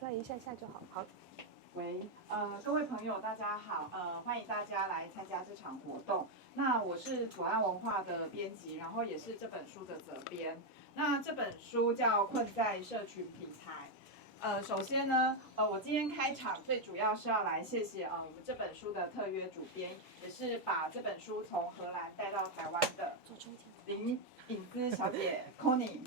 再一下就好。好。喂，各位朋友，大家好，欢迎大家来参加这场活动。那我是左岸文化的编辑，然后也是这本书的责编。那这本书叫《困在社群平台》。首先呢，我今天开场最主要是要来谢谢我们这本书的特约主编，也是把这本书从荷兰带到台湾的林颖姿小姐 Connie。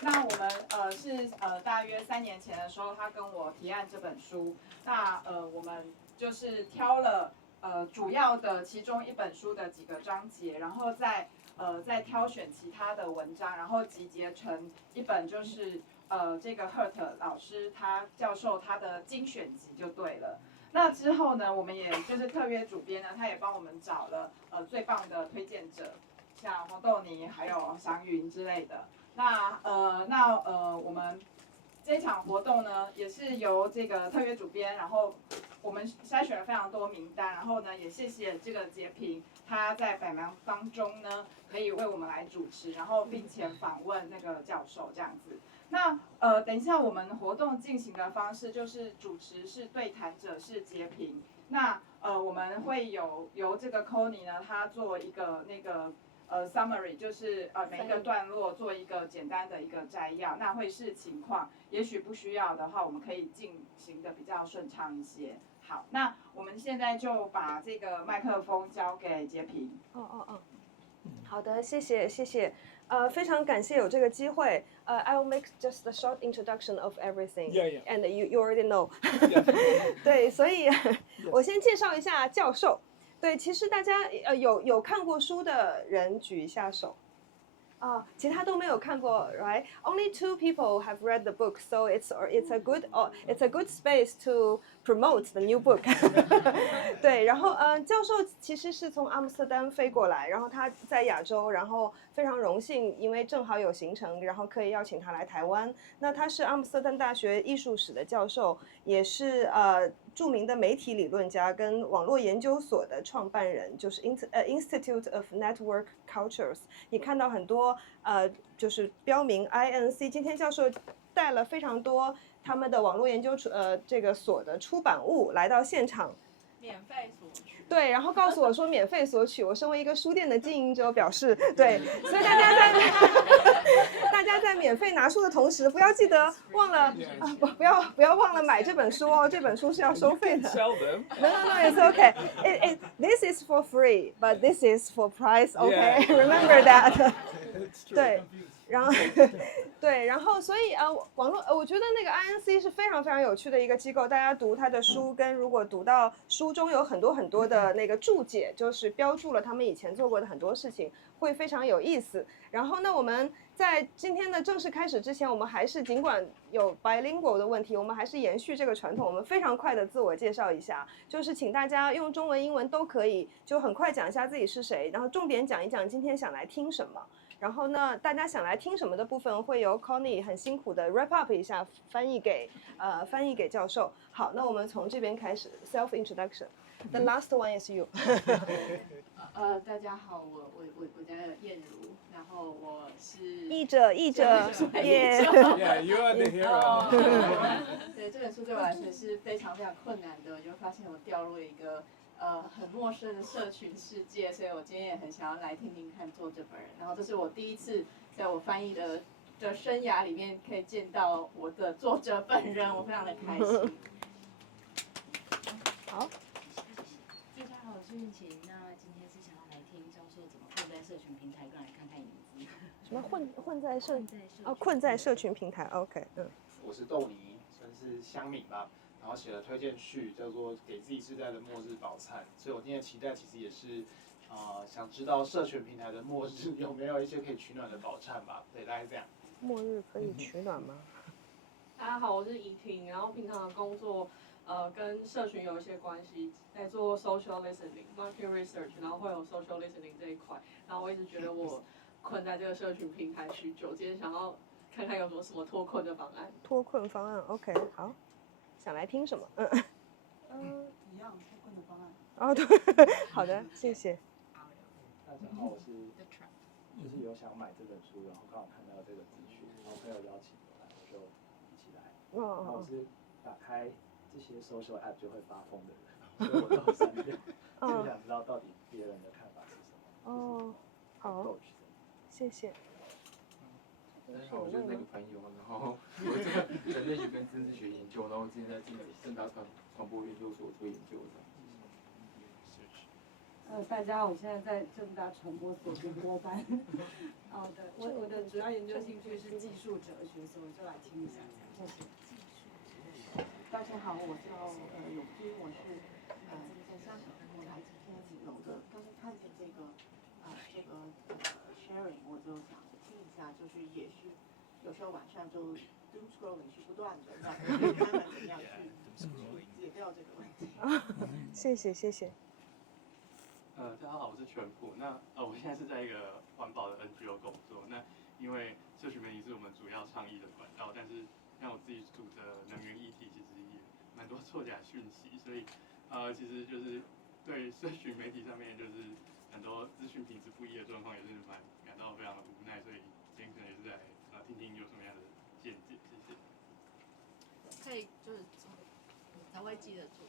那我们是大约3年前的时候，他跟我提案这本书。那我们就是挑了主要的其中一本书的几个章节，然后再挑选其他的文章，然后集结成一本就是这个 Geert 老师教授他的精选集就对了。那之后呢，我们也就是特约主编呢，他也帮我们找了最棒的推荐者，像黄豆泥还有祥云之类的。我们这场活动呢，也是由这个特约主编，然后我们筛选了非常多名单，然后呢，也谢谢这个洁平，他在百忙当中呢，可以为我们来主持，然后并且访问那个教授这样子。那等一下我们活动进行的方式就是主持是对谈者是洁平，那我们会由这个 Connie 呢，他做一个那个。summary 就是每一个段落做一个简单的一个摘要，那会视情况，也许不需要的话，我们可以进行的比较顺畅一些。好，那我们现在就把这个麦克风交给洁平。好的，谢谢。非常感谢有这个机会。I will make just a short introduction of everything. Yeah. And you already know. 对，所以我先介绍一下教授。对，其实大家有看过书的人举一下手。其他都没有看过 ，right? Only 2 people have read the book, so it's a good space to promote the new book. 对，然后教授其实是从阿姆斯特丹飞过来，然后他在亚洲，然后非常荣幸，因为正好有行程，然后可以邀请他来台湾。那他是阿姆斯特丹大学艺术史的教授，也是著名的媒体理论家跟网络研究所的创办人，就是 Institute of Network Cultures。你看到很多就是标明 INC。今天教授带了非常多他们的网络研究这个所的出版物来到现场，免费索取。对，然后告诉我说免费索取。我身为一个书店的经营者，表示对，所以大家在免费拿书的同时，不要记得忘了不要忘了买这本书哦，这本书是要收费的。No, it's okay. This is for free, but this is for price. Okay, remember that. 对。然后所以网络我觉得那个 INC 是非常非常有趣的一个机构，大家读他的书，跟如果读到书中有很多的那个注解，就是标注了他们以前做过的很多事情，会非常有意思。然后呢，我们在今天的正式开始之前，我们还是尽管有 bilingual 的问题，我们还是延续这个传统，我们非常快的自我介绍一下，就是请大家用中文、英文都可以，就很快讲一下自己是谁，然后重点讲一讲今天想来听什么。然后呢，大家想来听什么的部分会由 Connie 很辛苦的 wrap up 一下，翻译给教授。好，那我们从这边开始 self introduction。The last one is you 大家好，我叫燕如，然后我是译者耶。Yeah, you are the hero. 对，这本书对我来说是非常非常困难的，我就发现我掉入了一个很陌生的社群世界，所以我今天也很想要来听听看作者本人。然后这是我第一次在我翻译的生涯里面可以见到我的作者本人，我非常的开心。好，大家好，我是韵晴。那今天是想要来听教授怎么混在社群平台，跟来看看影子。什么困在社群平台 ？OK， 我是豆泥，算是乡民吧。然后写了推荐序，叫做《给自己世代的末日饱餐》，所以我今天的期待其实也是，想知道社群平台的末日有没有一些可以取暖的饱餐吧？对，大概是这样。末日可以取暖吗？大家好，我是怡婷，然后平常的工作跟社群有一些关系，在做 social listening、market research， 然后会有 social listening 这一块，然后我一直觉得我困在这个社群平台许久，今天想要看看有没有什么脱困的方案。脱困方案 ，OK， 好。想来听什么？一样脱困的方案。哦，对，好的，谢谢。大家好，我是就是有想买这本书，然后刚好看到这个资讯，然后朋友邀请我来，我就然后我是打开这些 social app 就会发疯的人，所以我都删掉，就想知道到底别人的看法是什么。哦，好，谢谢。大家好，我就是那个朋友，然后我这个人类学跟政治学研究，然后之前在政大传播研究所做研究的。大家好，我现在在政大传播所编播班。对，我的主要研究兴趣是技术哲学，所以我就来听一下。谢谢。大家好，我叫永军，我是在香港，我来自天津楼的。刚才看见这个sharing， 我就想听一下，就是也是有时候晚上就 doomscrolling 是不断的，那他们怎么样去解掉这个问题？谢谢谢谢。大家好，我是全普。那我现在是在一个环保的 NGO 工作。那因为社群媒体是我们主要倡议的管道，但是像我自己组的能源议题，其实也蛮多作假讯息，所以其实就是对社群媒体上面就是很多资讯品质不一的状况，也是感到非常的无奈。所以今天可能也是来听听有什么样的见解，谢谢。可以就是才会记得住。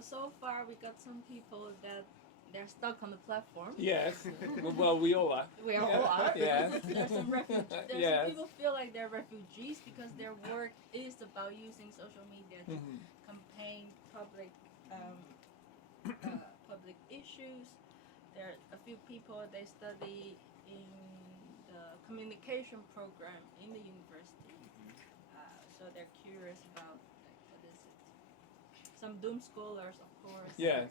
So far we got some people that they're stuck on the platform. Yes. Well, we all are. We all are. Yes. There's some refugees. Yes. Some people feel like they're refugees because their work is about using social media to campaign public public issues. There are a few people they study in the communication program in the university, so they're curious about what is it. Some doom scholars, of course. Yes.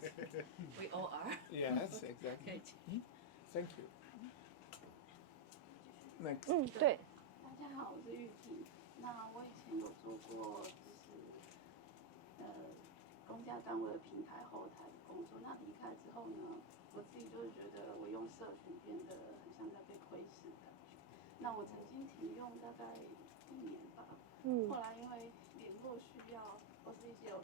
We all are. Yes, exactly. Okay. Thank you. Next. 对。大家好，我是玉婷。那我以前有做过公家单位的平台后台的工作。那离开之后呢，我自己就是觉得我用社群变得很像在被窥视的感觉。那我曾经停用大概1年吧。后来因为联络需要或是一些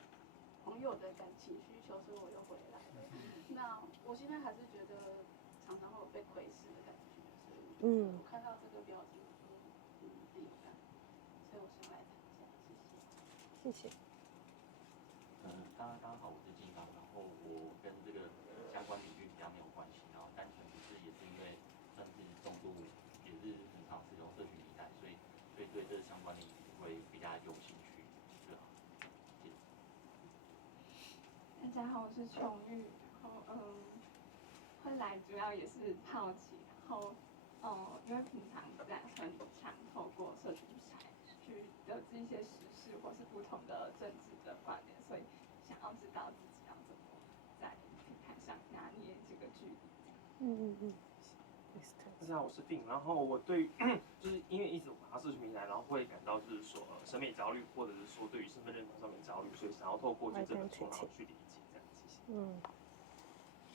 朋友的感情需求，所以我又回来了。那我现在还是觉得常常会有被窥视的感觉，所以我看到这个标题，我说很有感，所以我想来谈一下，谢谢。谢谢。大家好，我是金刚，然后我跟这个相关领域比较没有关系，然后单纯也是因为算是重度也是很常使用社群平台，所以对这相关领域会比较有兴趣，对吧？谢谢。大家好，我是琼玉，然后会来主要也是好奇，然后因为平常在很常透过社群平台去得知一些时事或是不同的政治的观点，所以想要知道自己要怎么在平台上拿捏这个距离。大家好，我是 Bin， 然后我对就是因为一直玩社群平台，然后会感到就是说审美焦虑，或者是说对于身份认同上面焦虑，所以想要透过就这本书然后去理解这样，谢谢。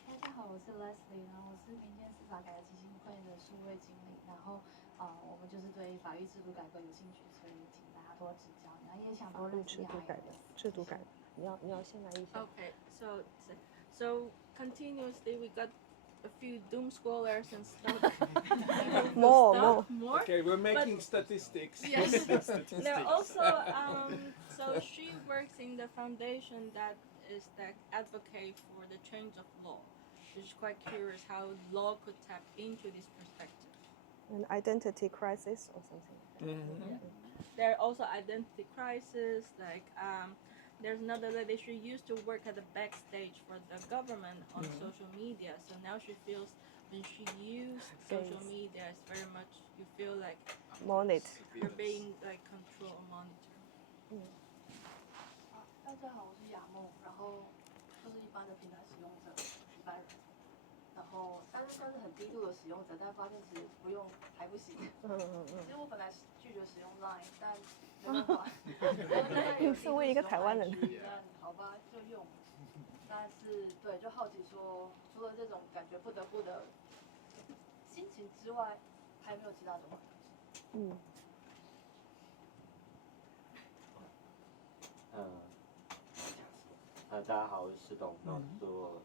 大家好，我是 Leslie， 然后我是民间司法改革基金会的数位经理，然后我们就是对法律制度改革有兴趣，所以请大家多指教，然后也想多认识制度改革，你要先来一下。Okay, so continuously we got a few doom scrollers and stuff. More. Okay, we're making statistics. Yes. There also, so she works in the foundation that advocate for the change of law. She's quite curious how law could tap into this perspective. An identity crisis or something. Yeah. There are also identity crisis, like there's another lady, she used to work at the backstage for the government on social media, so now she feels when she uses social media, it's very much, you feel like you're being like controlled or monitored. 大家好，我是雅梦，然后就是一般的平台使用者，一般人，然后但是很低度的使用者，但发现其实不用还不行。其实我本来拒绝使用 Line， 但没办法。身为一个台湾人。但好吧，就用。但是对，就好奇说，除了这种感觉不得不的心情之外，还没有其他种。大家好，我是施董，然后做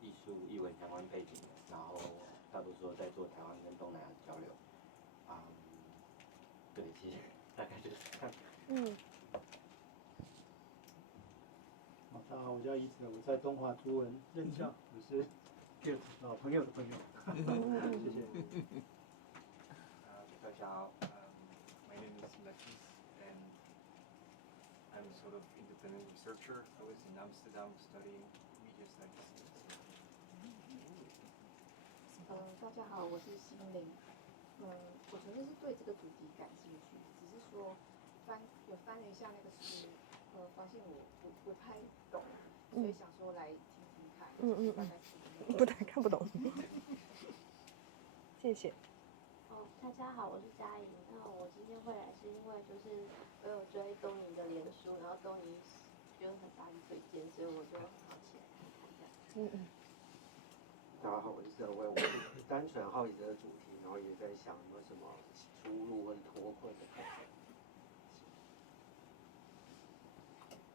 艺术艺文相关背景的，然后大多数在做台湾跟东南亚的交流。对，其实大概就是这样。大家好，我叫伊子，我在东华图文任教，我是 Geert 朋友的朋友，谢谢。大家好，my name is Matthias, and I'm sort of independent researcher. I was in Amsterdam studying media studies. 大家好，我是心灵。我纯粹是对这个主题感兴趣，只是说翻了一下那个书，发现我不太懂，所以想说来听听看。大概不太看不懂。谢谢。大家好，我是佳颖。那我今天会来是因为就是我有追东尼的脸书，然后东尼就很大力推荐，所以我就很好奇来看看这样。大家好，我是郑威，我是单纯好奇这个主题，然后也在想有没有什么出路或者脱困的课程。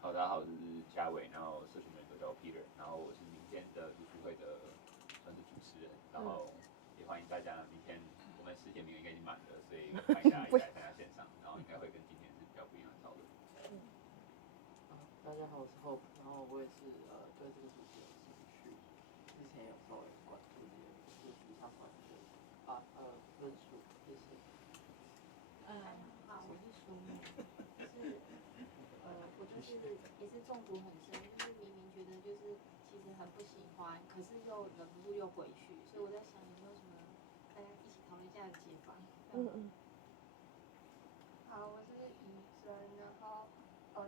好，大家好，我是嘉伟，然后社群人都叫我 Peter， 然后我是明天的读书会的算是主持人，然后也欢迎大家明天我们10点名额应该已经满了，所以欢迎大家一起来参加线上，然后应该会跟今天是比较不一样的讨论。大家好，我是 Hope， 然后我也是对这个主题有兴趣，之前有稍微关注一些书籍相关的论述，谢谢。好，我是淑美，我就是也是中毒很深，就是明明觉得就是其实很不喜欢，可是又忍不住又回去，所以我在想有没有什么大家一起讨论一下的解法。好，我是怡珍，然后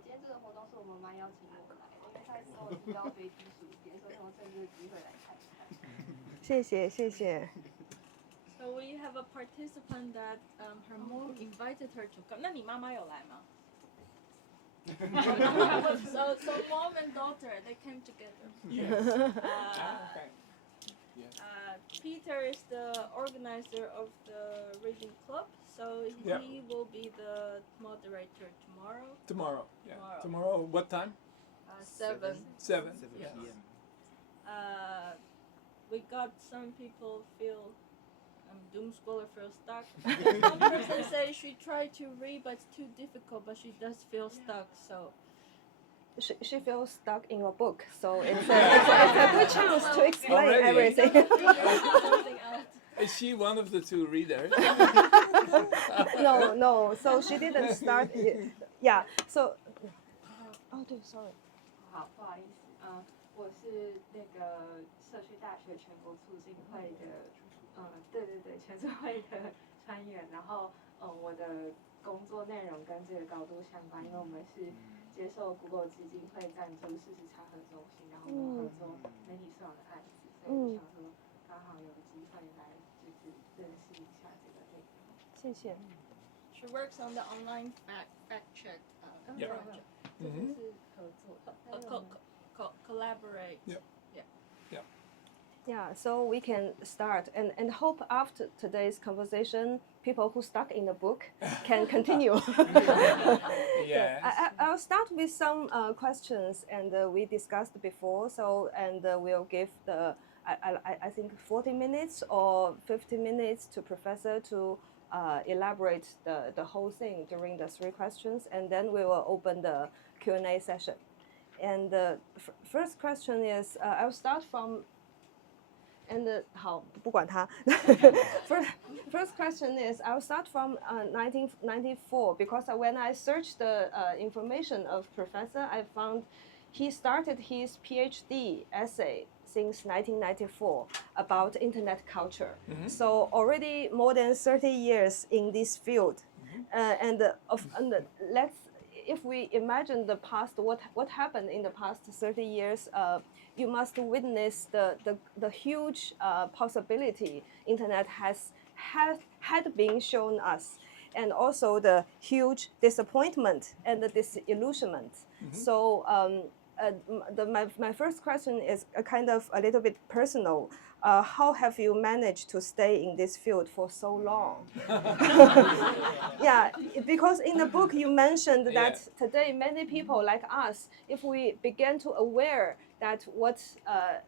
今天这个活动是我妈妈邀请我来的，因为她说我是教飞地书店，所以我趁这个机会来看看。谢谢谢谢。So we have a participant that her mom invited her to come. 那你妈妈有来吗？ so mom and daughter, they came together. Yes. Peter is the organizer of the reading club, so he will be the moderator tomorrow. Tomorrow, yeah. Tomorrow, what time? 7. 7. Yes. We got some people feel doomscroller feels stuck. One person says she tried to read but it's too difficult, but she does feel stuck. So she feels stuck in your book, so it's a good chance to explain everything. Is she one of the 2 readers? No. So she didn't start. Yeah. So. 对 ，sorry。好，不好意思，我是那个社区大学全国促进会的。对，全社会的参员，然后我的工作内容跟这个高度相关，因为我们是接受 Google 基金会赞助事实查核中心，然后我们合作媒体素养的案子，所以我想说刚好有机会来就是认识一下这个内容。谢谢。She works on the online fact check project. 就是合作，collaborate. Yeah, so we can start and hope after today's conversation, people who stuck in the book can continue. Yes. I'll start with some questions, and we discussed before. So, and we'll give I think 40 minutes or 50 minutes to Professor to elaborate the whole thing during the 3 questions, and then we will open the Q&A session. And the first question is, I'll start from. And 好，不管它。First question is, I'll start from 1994 because when I searched the information of Professor, I found he started his PhD essay since 1994 about internet culture. So already more than 30 years in this field, if we imagine the past, what happened in the past 30 years, you must witness the huge possibility internet had been shown us, and also the huge disappointment and the disillusionment. So my first question is a little bit personal. How have you managed to stay in this field for so long? Yeah, because in the book you mentioned that today many people like us, if we begin to aware that what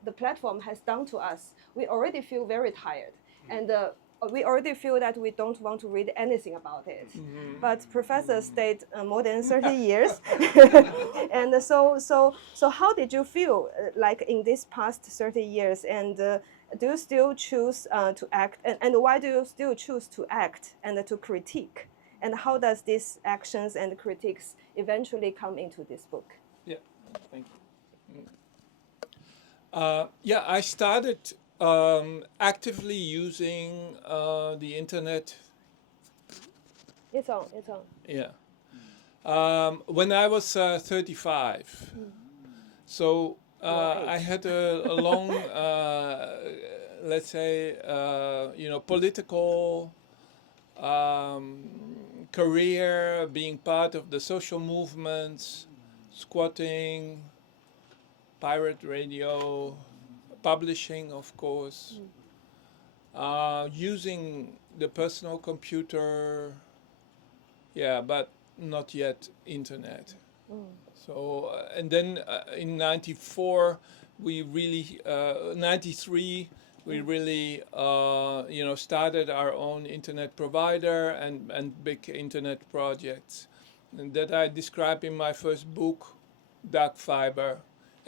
the platform has done to us, we already feel very tired. And we already feel that we don't want to read anything about it. But professor stayed more than 30 years. And so how did you feel like in this past 30 years? And do you still choose to act? And why do you still choose to act and to critique? And how does these actions and critiques eventually come into this book? Yeah, thank you. Yeah, I started actively using the internet. It's on. Yeah. When I was 35. So I had a long, let's say, political career, being part of the social movements, squatting, pirate radio, publishing, of course, using the personal computer, but not yet internet. So, and then in 94, we really, 93, we really, started our own internet provider and big internet projects. And that I describe in my first book, Dark Fiber,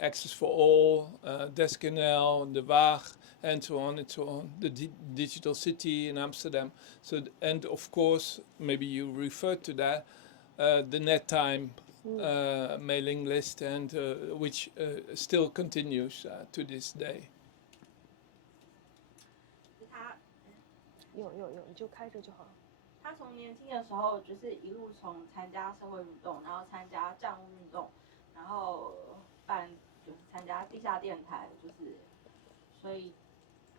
Access for All, Descanel, De Waag, and so on and so on, the digital city in Amsterdam. So, and of course, maybe you referred to that, the NetTime mailing list, and which still continues to this day. 你就开着就好。他从年轻的时候就是一路从参加社会运动，然后参加战务运动，然后就是参加地下电台，就是所以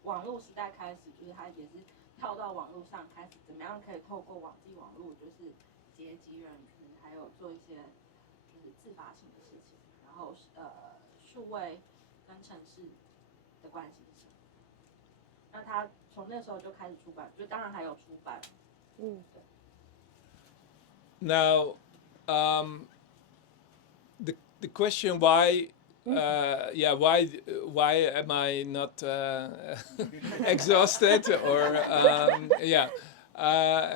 网络时代开始，就是他也是跳到网络上开始怎么样可以透过网际网络就是结集人群，还有做一些就是自发性的事情，然后数位跟城市的关系是什么？那他从那时候就开始出版，就当然还有出版。对。Now, the question why, why am I not exhausted or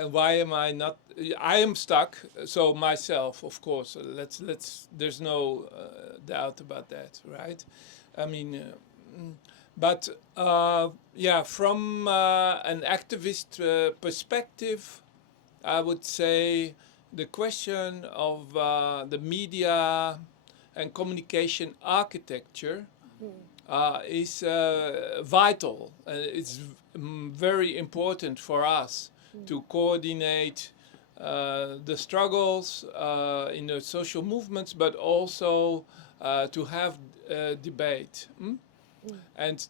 why am I not? I am stuck. So myself, of course. Let's. There's no doubt about that, right? I mean. But from an activist perspective, I would say the question of the media and communication architecture is vital. It's very important for us to coordinate the struggles in the social movements, but also to have debate. And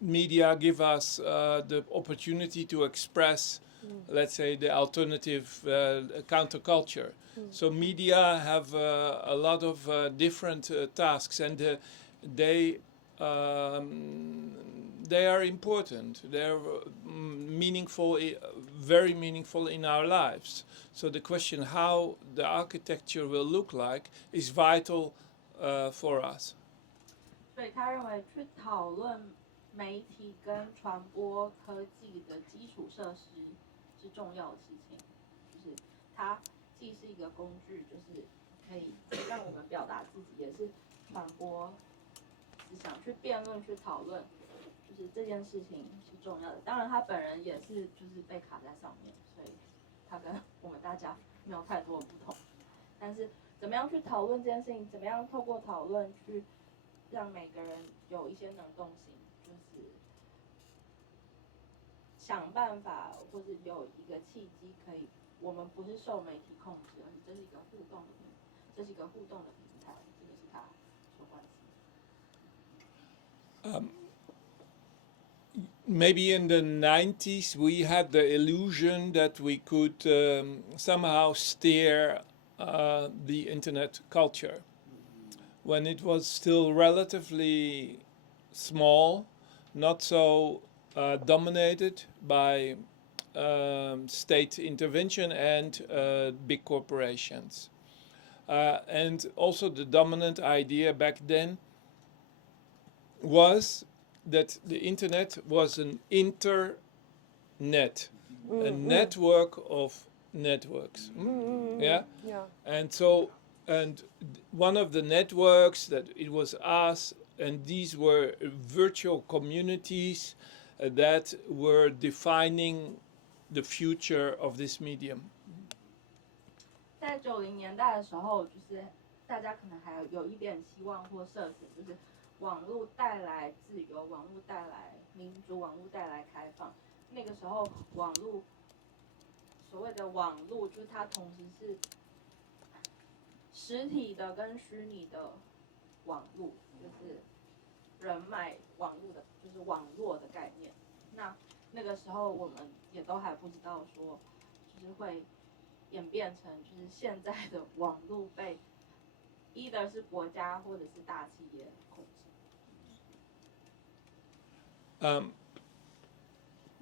media give us the opportunity to express, let's say, the alternative counterculture. So media have a lot of different tasks, and they are important. They're meaningful, very meaningful in our lives. So the question how the architecture will look like is vital for us. 所以他认为去讨论媒体跟传播科技的基础设施是重要的事情，就是它既是一个工具，就是可以让我们表达自己，也是传播思想、去辩论、去讨论，就是这件事情是重要的。当然，他本人也是就是被卡在上面，所以他跟我们大家没有太多的不同。但是怎么样去讨论这件事情，怎么样透过讨论去让每个人有一些能动性，就是想办法，或是有一个契机，可以，我们不是受媒体控制，而是这是一个互动的平台，这是一个互动的平台，这个是他所关心。Maybe in the 90s we had the illusion that we could somehow steer the internet culture. When it was still relatively small, not so dominated by state intervention and big corporations. And also the dominant idea back then was that the internet was an net, a network of networks. Yeah? Yeah. And so, and one of the networks that it was us, and these were virtual communities that were defining the future of this medium. 在90年代的时候，就是大家可能还有一点希望或社群，就是网络带来自由，网络带来民主，网络带来开放。那个时候，网络所谓的网络，就是它同时是实体的跟虚拟的网络，就是人脉网络的，就是网络的概念。那个时候我们也都还不知道说，就是会演变成就是现在的网络被either是国家或者是大企业控制。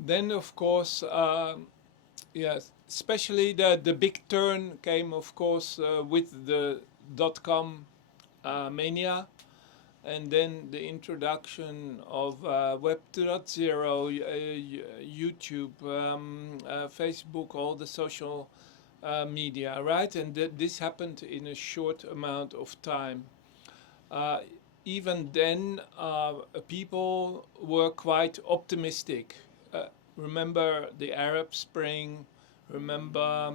Then of course, yes, especially the big turn came, of course, with the .com mania, and then the introduction of Web 2.0, YouTube, Facebook, all the social media, right? And this happened in a short amount of time. Even then, people were quite optimistic. Remember the Arab Spring, remember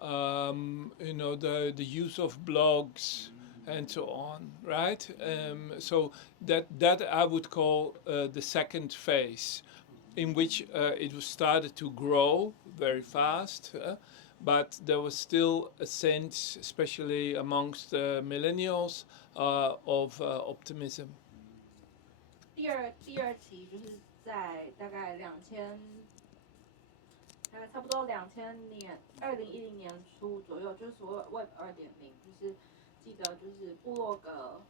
the use of blogs and so on, right? So that I would call the second phase, in which it was started to grow very fast, but there was still a sense, especially amongst millennials, of optimism. 第二期就是在大概差不多2000年2010年初左右，就是所谓 Web 2.0，就是记得就是部落格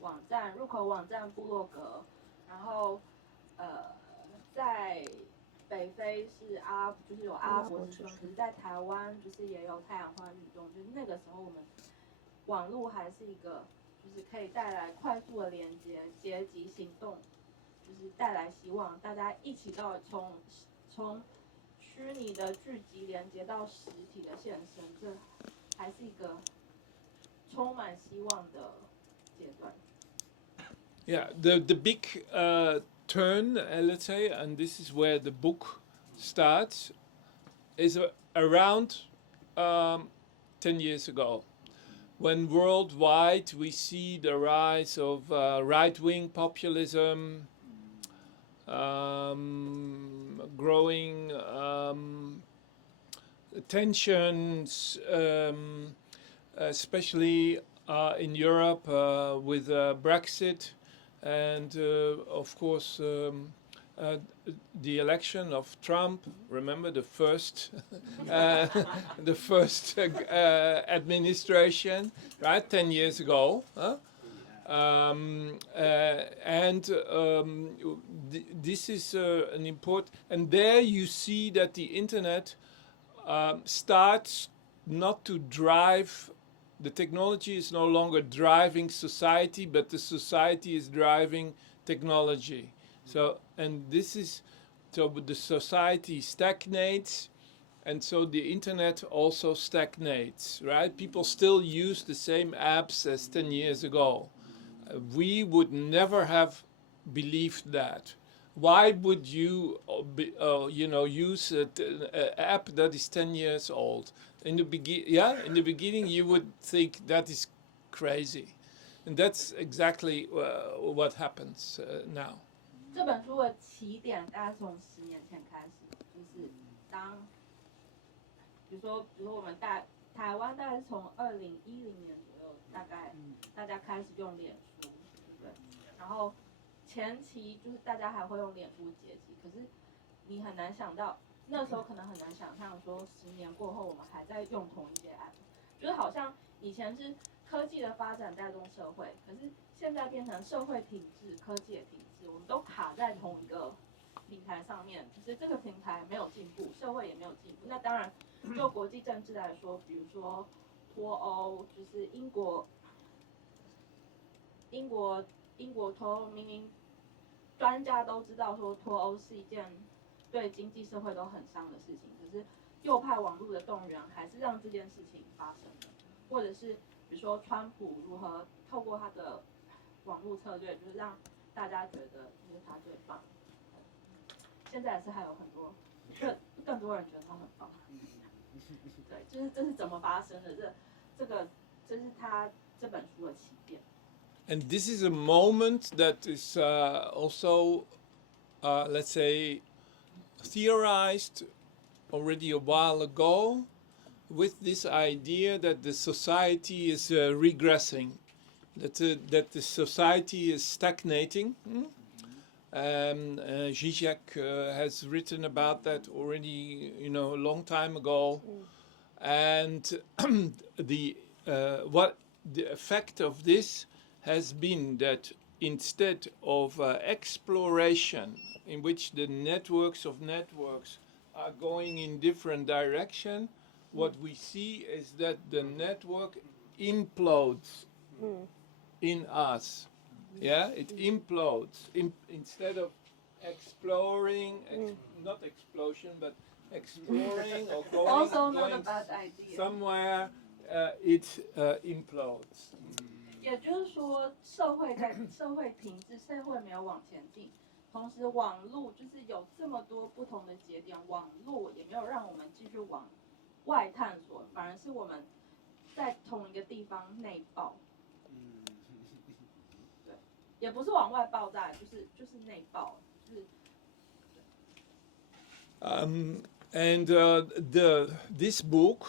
网站、入口网站、部落格，然后在北非是就是有阿拉伯之春，可是在台湾就是也有太阳花运动，就是那个时候我们网络还是一个就是可以带来快速的连接、结集行动。就是带来希望，大家一起到从虚拟的聚集连接到实体的现身，这还是一个充满希望的阶段。Yeah, the big turn, let's say, and this is where the book starts, is around 10 years ago, when worldwide we see the rise of right-wing populism. Growing tensions, especially in Europe with Brexit, and of course the election of Trump. Remember the first administration, right? 10 years ago. Huh? This is an important, and there you see that the internet starts not to drive, the technology is no longer driving society, but the society is driving technology. So, and this is, so the society stagnates, and so the internet also stagnates, right? People still use the same apps as 10 years ago. We would never have believed that. Why would you, use an app that is 10 years old? In the beginning, you would think that is crazy, and that's exactly what happens now. 这本书的起点大概从10年前开始，就是比如说我们台湾大概是从2010年左右，大概大家开始用脸书，对不对？然后前期就是大家还会用脸书结集，可是你很难想到，那时候可能很难想象说10年过后我们还在用同一些 app， 就是好像以前是科技的发展带动社会，可是现在变成社会体制、科技的体制，我们都卡在同一个平台上面，可是这个平台没有进步，社会也没有进步。那当然，就国际政治来说，比如说脱欧，就是英国脱欧，明明专家都知道说脱欧是一件对经济社会都很伤的事情，可是右派网络的动员还是让这件事情发生了，或者是比如说川普如何透过他的网络策略，就是让大家觉得就是他最棒。现在是还有很多更多人觉得他很棒。对，就是这是怎么发生的？这是他这本书的起点。And this is a moment that is also, let's say, theorized already a while ago with this idea that the society is regressing, that the society is stagnating. Zizek has written about that already, a long time ago. And the effect of this has been that instead of exploration, in which the networks of networks are going in different direction, what we see is that the network implodes in us. Yeah, it implodes. Instead of exploring, not explosion, but exploring or going, also not a bad idea. Somewhere, it implodes. 也就是说，社会停滞，社会没有往前进，同时网络就是有这么多不同的节点，网络也没有让我们继续往外探索，反而是我们在同一个地方内爆。对，也不是往外爆炸，就是内爆，就是。And this book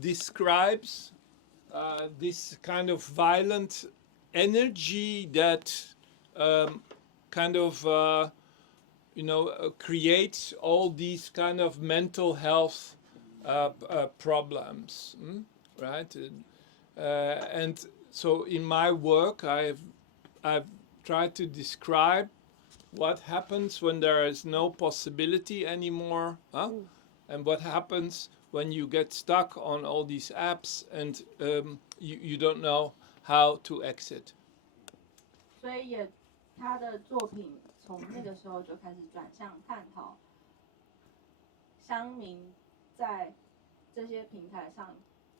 describes this kind of violent energy that creates all these kind of mental health problems, right? And so in my work, I've tried to describe what happens when there is no possibility anymore, and what happens when you get stuck on all these apps and you don't know how to exit. 所以他的作品从那个时候就开始转向探讨乡民在这些平台上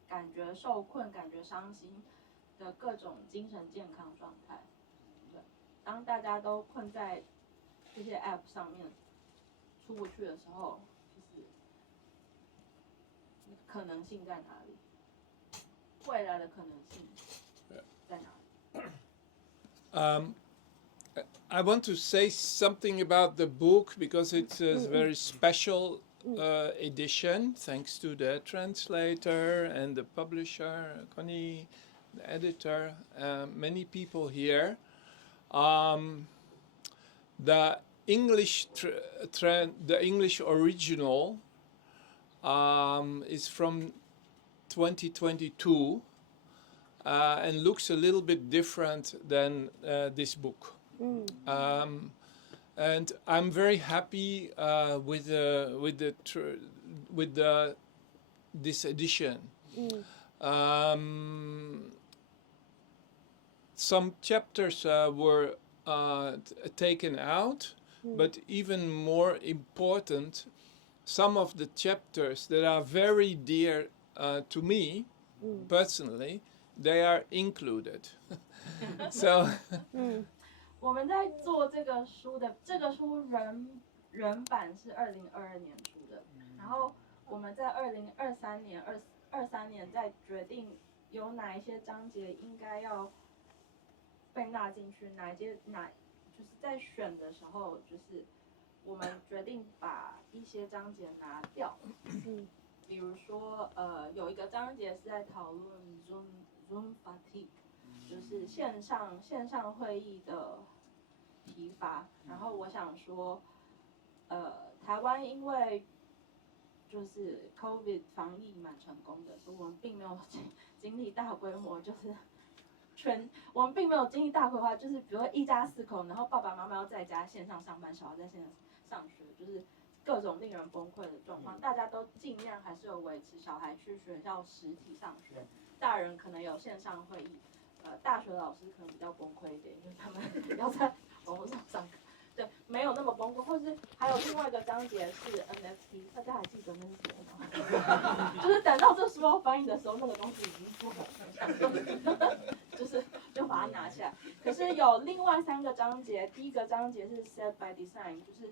感觉受困、感觉伤心的各种精神健康状态。对，当大家都困在这些 app 上面出不去的时候，就是可能性在哪里？未来的可能性在哪里？ I want to say something about the book because it's a very special edition, thanks to the translator and the publisher, Connie, the editor, many people here. The English original is from 2022 and looks a little bit different than this book. And I'm very happy with this edition. Some chapters were taken out, but even more important, some of the chapters that are very dear to me personally, they are included. So 我们在做这个书原版是2022年出的，然后我们在2023年在决定有哪一些章节应该要被纳进去，就是在选的时候，就是我们决定把一些章节拿掉。比如说有一个章节是在讨论 Zoom fatigue， 就是线上会议的疲乏。然后我想说，台湾因为就是 COVID 防疫蛮成功的，所以我们并没有经历大规模，就是我们并没有经历大规模，就是比如说一家4口，然后爸爸妈妈要在家线上上班，小孩在线上上学，就是各种令人崩溃的状况。大家都尽量还是有维持小孩去学校实体上学，大人可能有线上会议。大学老师可能比较崩溃一点，因为他们要在网络上上课。对，没有那么崩溃，或是还有另外一个章节是 NFT， 大家还记得那是什么吗？就是等到这书要翻译的时候，那个东西已经做了，就是就把它拿下来。可是有另外3个章节，第一个章节是 Set by Design， 就是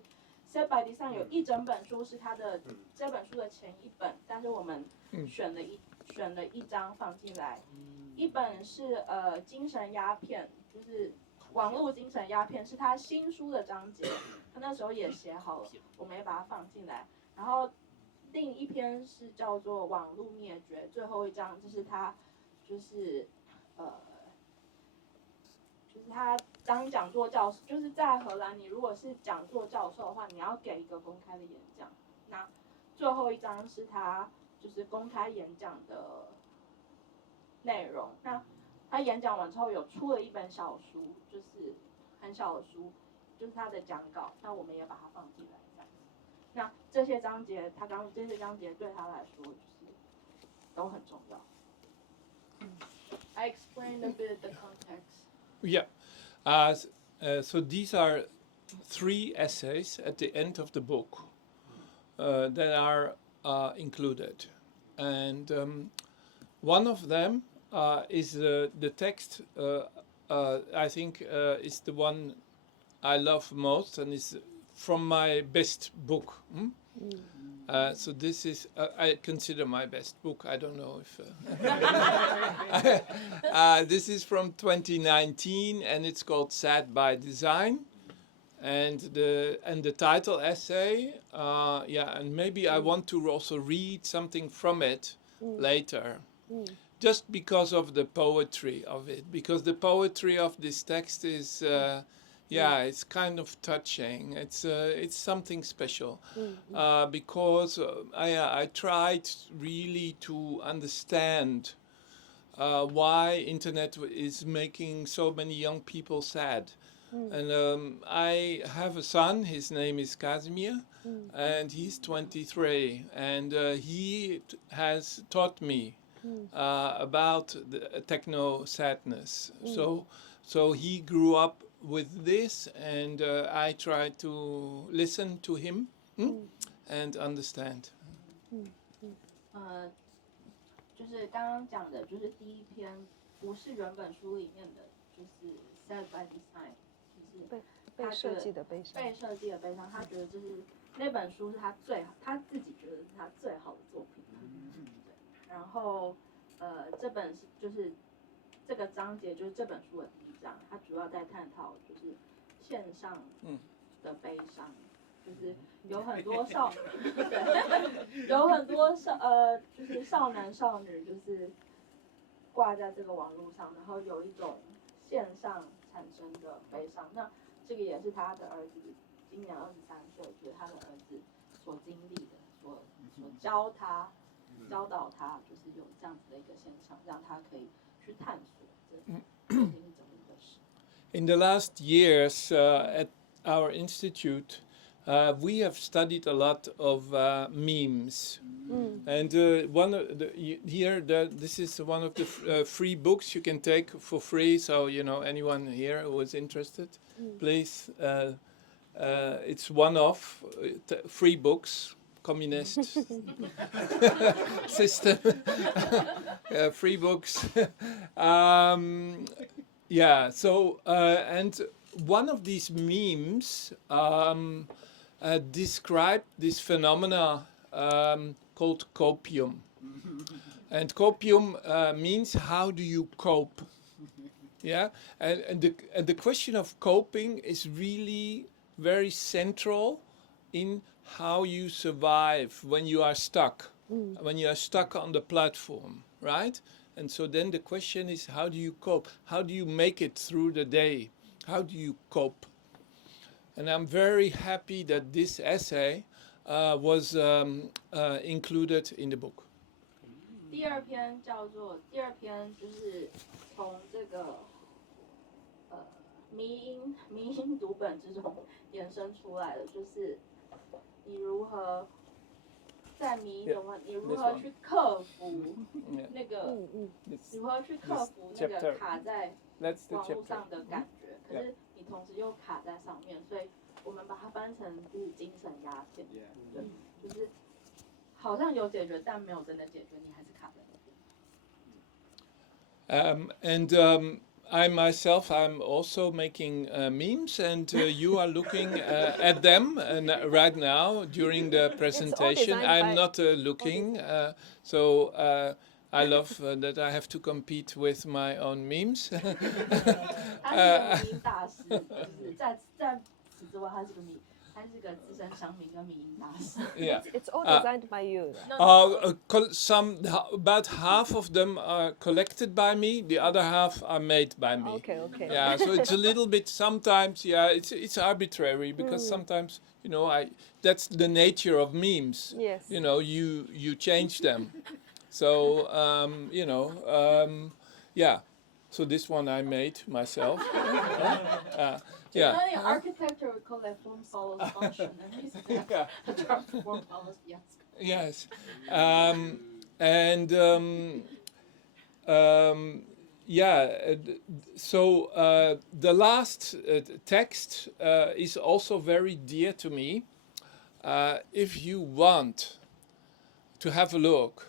Set by Design 有一整本书是它的这本书的前一本，但是我们选了一章放进来，一本是精神鸦片，就是网络精神鸦片，是他新书的章节，他那时候也写好了，我们也把它放进来。然后另一篇是叫做网络灭绝，最后一章就是他就是他当讲座教授，就是在荷兰，你如果是讲座教授的话，你要给一个公开的演讲。那最后一章是他就是公开演讲的内容。那他演讲完之后有出了一本小书，就是很小的书，就是他的讲稿。那我们也把它放进来这样子。那这些章节，这些章节对他来说就是都很重要。I explained a bit the context. Yeah. So these are 3 essays at the end of the book that are included. And one of them is the text, I think, is the one I love most and is from my best book. So this is, I consider my best book. I don't know if... this is from 2019 and it's called Sad by Design. And the title essay, and maybe I want to also read something from it later. Just because of the poetry of it, because the poetry of this text is, it's kind of touching. It's something special, because I tried really to understand why internet is making so many young people sad. And I have a son, his name is Casimir, and he's 23, and he has taught me about the techno sadness. So he grew up with this, and I try to listen to him and understand. 就是刚刚讲的，就是第一篇不是原本书里面的，就是 Sad by Design， 就是被设计的悲伤。被设计的悲伤，他觉得就是那本书是他自己觉得是他最好的作品。对，然后这本是就是这个章节就是这本书的第一章，它主要在探讨就是线上的悲伤，就是有很多有很多就是少男少女就是挂在这个网络上，然后有一种线上产生的悲伤。那这个也是他的儿子今年23岁，就是他的儿子所经历的，所教导他，就是有这样子的一个现象，让他可以去探索这是怎么一个事。In the last years at our institute, we have studied a lot of memes. And this is one of the free books you can take for free. So, anyone here who is interested, please. It's one of free books, communist system, free books. So, and one of these memes described this phenomena called copium. And copium means how do you cope? Yeah, and the question of coping is really very central in how you survive when you are stuck, when you are stuck on the platform, right? And so then the question is, how do you cope? How do you make it through the day? How do you cope? And I'm very happy that this essay was included in the book. 第二篇就是从这个迷因读本之中衍生出来的，就是你如何在迷因中，你如何去克服那个，如何去克服那个卡在网络上的感觉，可是你同时又卡在上面，所以我们把它翻成就是精神鸦片，对，就是好像有解决，但没有真的解决，你还是卡在那边。I myself, I'm also making memes, and you are looking at them. And right now, during the presentation, I'm not looking. So I love that I have to compete with my own memes. 他是迷因大师，就是在此之外，他是个迷。他是个资深乡民跟迷因大师。Yeah. It's all designed by you. About half of them are collected by me. The other half are made by me. Okay. Yeah, so it's a little bit. Sometimes, yeah, it's arbitrary because sometimes, that's the nature of memes. Yes. You change them. So yeah. So this one I made myself. Yeah. In architecture, we call that form follows function, and this is form follows fiasco. Yes. So the last text is also very dear to me. If you want to have a look,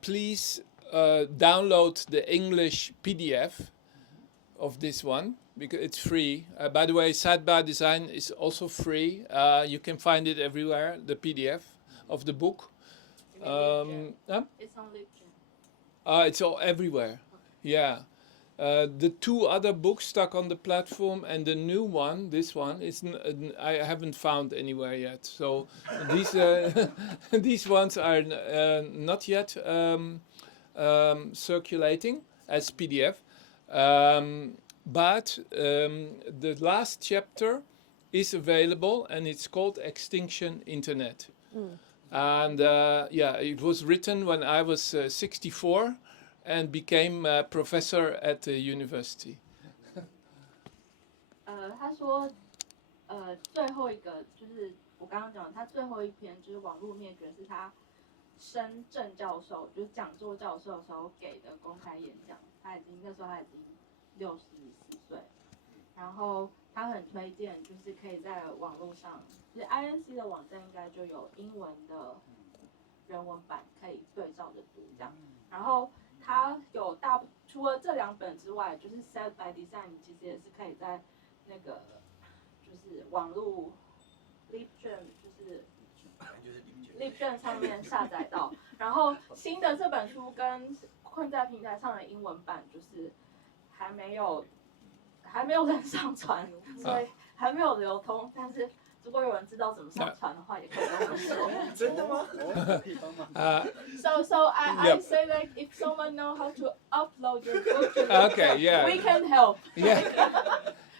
please download the English PDF of this one, because it's free. By the way, Sidebar Design is also free. You can find it everywhere, the PDF of the book. It's on LinkedIn. It's all everywhere. Yeah. The two other books stuck on the platform, and the new one, this one, I haven't found anywhere yet. So these ones are not yet circulating as PDF. But the last chapter is available, and it's called Extinction Internet. And it was written when I was 64 and became a professor at the university. 他说，最后一个就是我刚刚讲的，他最后一篇就是网络灭绝，是他升正教授，就是讲座教授的时候给的公开演讲。那时候他已经64岁，然后他很推荐，就是可以在网络上，就是 INC 的网站应该就有英文的人文版可以对照着读这样。然后他有除了这2本之外，就是 Set by Design 其实也是可以在那个就是网络 Libgen 就是Libgen 上面下载到。然后新的这本书跟困在平台上的英文版就是还没有人上传，所以还没有流通。但是如果有人知道怎么上传的话，也可以跟我们说。真的吗？So I say like if someone know how to upload your book, we can help.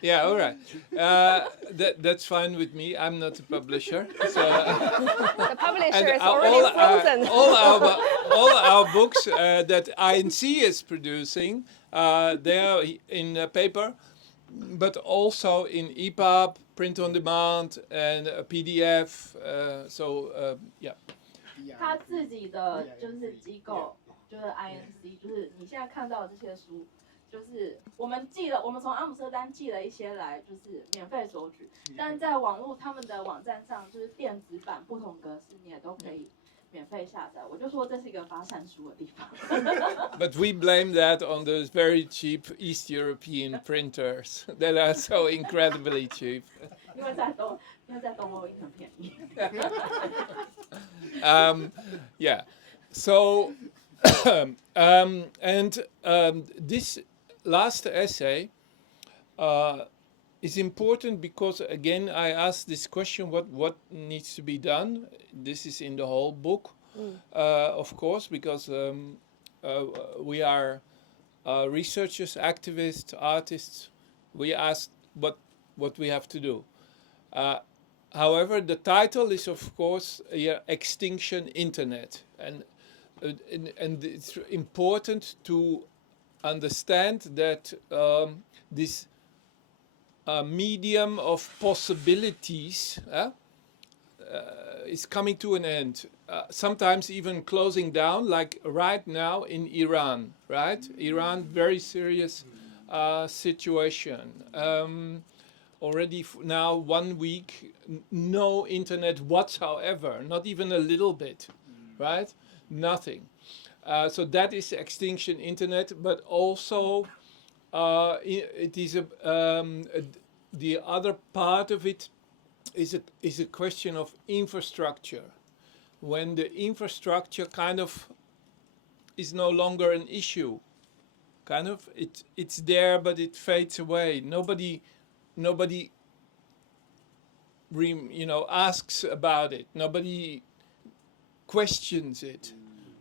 Yeah, all right. That's fine with me. I'm not a publisher. So, the publisher is already frozen. All our books that INC is producing, they are in paper, but also in EPUB, print on demand, and PDF. Yeah. 他自己的就是机构，就是 INC， 就是你现在看到的这些书。就是我们从阿姆斯特丹寄了一些来，就是免费索取，但是在网络他们的网站上，就是电子版不同格式你也都可以免费下载。我就说这是一个发散书的地方。But we blame that on those very cheap East European printers that are so incredibly cheap. 因为在东欧很便宜。Yeah. So this last essay is important because, again, I asked this question, what needs to be done? This is in the whole book, of course, because we are researchers, activists, artists. We asked what we have to do. However, the title is, of course, Extinction Internet. And it's important to understand that this medium of possibilities is coming to an end. Sometimes even closing down, like right now in Iran, right? Iran, very serious situation. already now 1 week, no internet whatsoever, not even a little bit, right? Nothing. So that is extinction internet, but also it is the other part of it is a question of infrastructure. When the infrastructure kind of is no longer an issue, kind of it's there but it fades away. Nobody asks about it. Nobody questions it,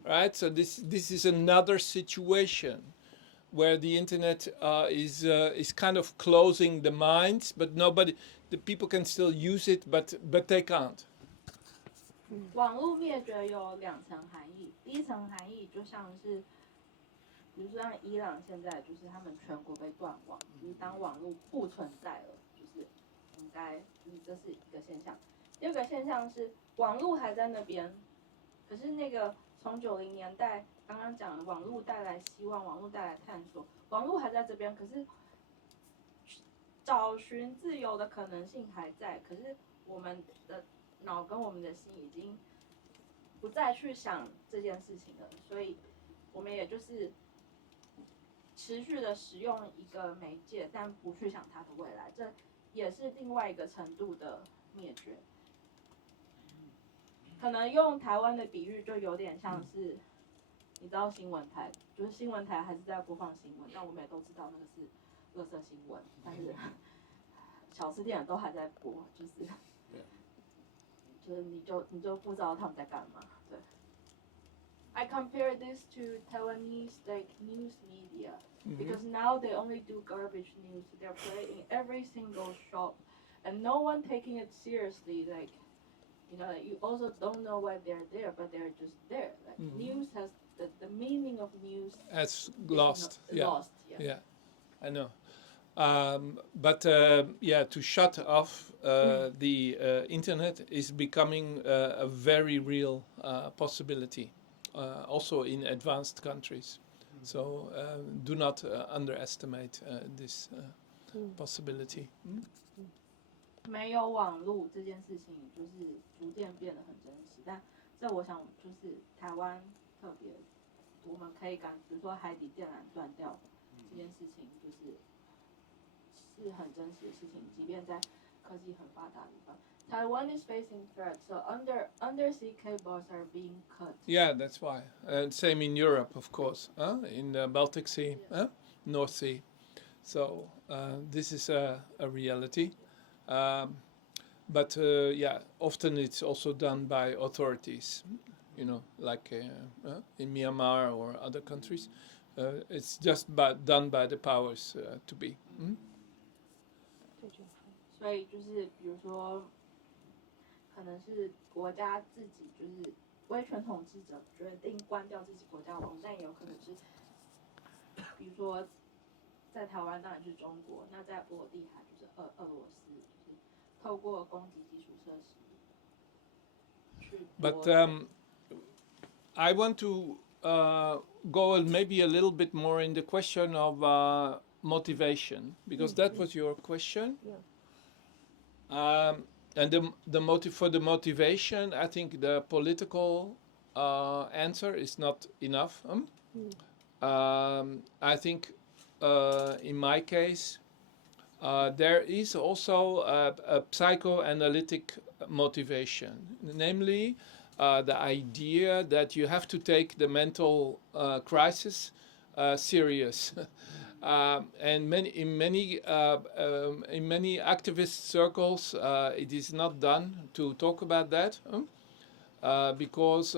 right? So this is another situation where the internet is kind of closing the minds, but the people can still use it, but they can't. 网络灭绝有2层含义，第一层含义就像是，比如说像伊朗现在就是他们全国被断网，就是当网络不存在了，就是应该这是一个现象。第二个现象是网络还在那边，可是那个从90年代刚刚讲的网络带来希望，网络带来探索，网络还在这边，可是找寻自由的可能性还在，可是我们的脑跟我们的心已经不再去想这件事情了，所以我们也就是持续的使用一个媒介，但不去想它的未来，这也是另外一个程度的灭绝。可能用台湾的比喻，就有点像是，你知道新闻台，就是新闻台还是在播放新闻，但我们也都知道那个是垃圾新闻，但是小吃店都还在播，就是你就不知道他们在干嘛。对。I compare this to Taiwanese like news media because now they only do garbage news. They're playing every single shop, and no one taking it seriously. Like, you also don't know why they're there, but they're just there. Like news has the meaning of news has lost. Lost. Yeah, I know. But to shut off the internet is becoming a very real possibility, also in advanced countries. So do not underestimate this possibility. 没有网络这件事情，就是逐渐变得很真实。但这我想就是台湾特别，我们可以比如说海底电缆断掉这件事情，是很真实的事情，即便在科技很发达的地方。Taiwan is facing threats, so undersea cables are being cut. Yeah, that's why. Same in Europe, of course, in the Baltic Sea, North Sea. So this is a reality. But often it's also done by authorities, like in Myanmar or other countries. It's just done by the powers to be. 所以就是比如说，可能是国家自己就是威权统治者决定关掉自己国家网络，但也有可能是，比如说在台湾当然就是中国，那在波罗的海就是俄罗斯，就是透过攻击基础设施去。But I want to go maybe a little bit more in the question of motivation, because that was your question. Yeah. And for the motivation, I think the political answer is not enough. I think in my case, there is also a psychoanalytic motivation, namely the idea that you have to take the mental crisis serious. And in many activist circles, it is not done to talk about that, because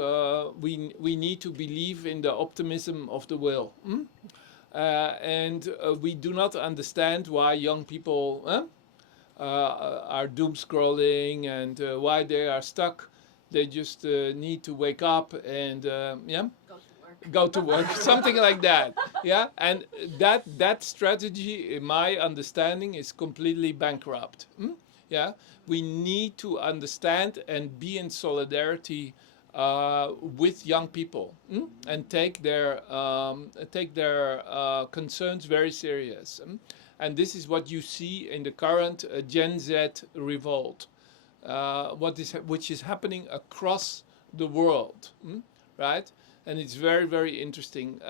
we need to believe in the optimism of the will, and we do not understand why young people are doom scrolling and why they are stuck. They just need to wake up and go to work, something like that. Yeah, and that strategy, in my understanding, is completely bankrupt. Yeah, we need to understand and be in solidarity with young people and take their concerns very serious. And this is what you see in the current Gen Z revolt, which is happening across the world, right? And it's very, very interesting.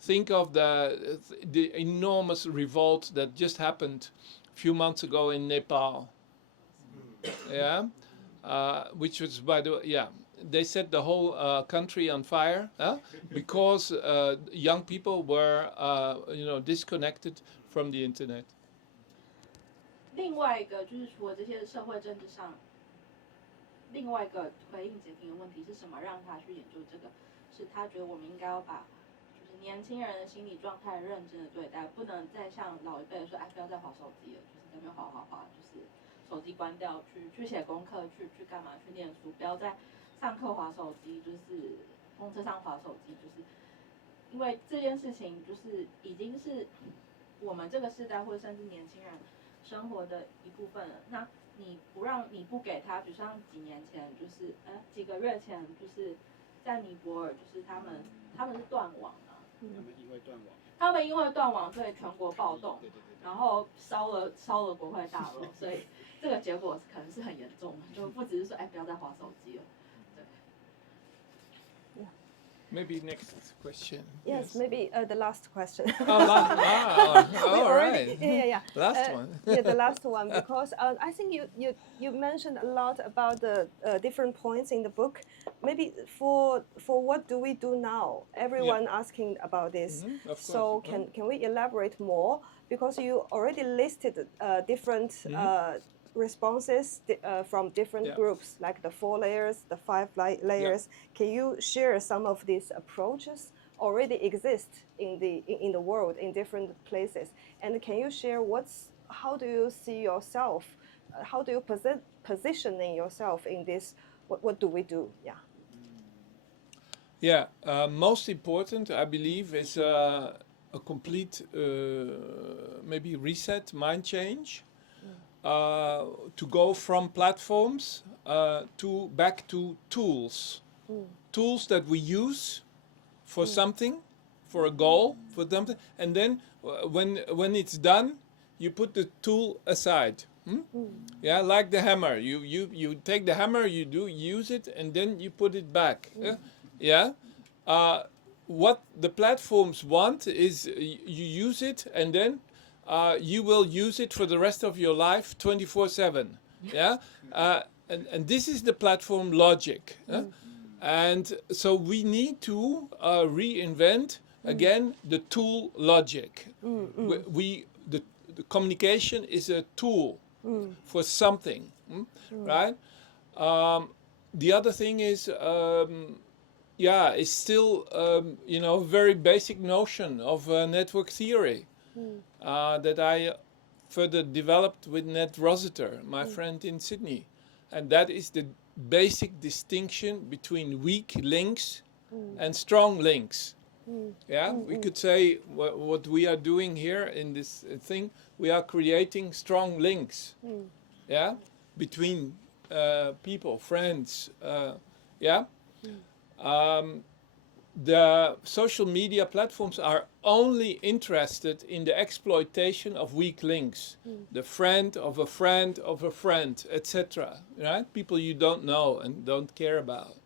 Think of the enormous revolt that just happened a few months ago in Nepal. Yeah, which was, by the way, yeah, they set the whole country on fire because young people were, disconnected from the internet. 另外一个就是除了这些社会政治上，另外一个回应洁平的问题是什么让他去研究这个？是他觉得我们应该要把就是年轻人的心理状态认真的对待，不能再像老一辈的说，哎，不要再滑手机了，就是在那边滑，就是手机关掉，去写功课，去干嘛，去念书，不要再上课滑手机，就是公车上滑手机，就是因为这件事情就是已经是我们这个世代或者甚至年轻人生活的一部分了。那你不给他，比如像几年前，就是几个月前，就是在尼泊尔，就是他们是断网啊，他们因为断网，所以全国暴动，然后烧了国会大楼，所以这个结果可能是很严重的，就不只是说不要再滑手机了。Maybe next question. Yes, maybe the last question. All right. Yeah. Last one. Yeah, the last one, because I think you mentioned a lot about the different points in the book. Maybe for what do we do now? Everyone asking about this. Of course. So can we elaborate more? Because you already listed different responses from different groups, like the 4 layers, the 5 layers. Can you share some of these approaches already exist in the world in different places? And can you share how do you see yourself? How do you positioning yourself in this? What do we do? Yeah. Most important, I believe, is a complete maybe reset, mind change. To go from platforms back to tools. Tools that we use for something, for a goal, for something, and then when it's done, you put the tool aside. Yeah, like the hammer. You take the hammer, you use it, and then you put it back. Yeah. What the platforms want is you use it, and then you will use it for the rest of your life 24/7. Yeah, and this is the platform logic. And so we need to reinvent again the tool logic. The communication is a tool for something, right? The other thing is it's still very basic notion of network theory. That I further developed with Ned Rossiter, my friend in Sydney. And that is the basic distinction between weak links and strong links. Yeah, we could say what we are doing here in this thing, we are creating strong links. Yeah, between people, friends. The social media platforms are only interested in the exploitation of weak links. The friend of a friend of a friend, etc. Right? People you don't know and don't care about.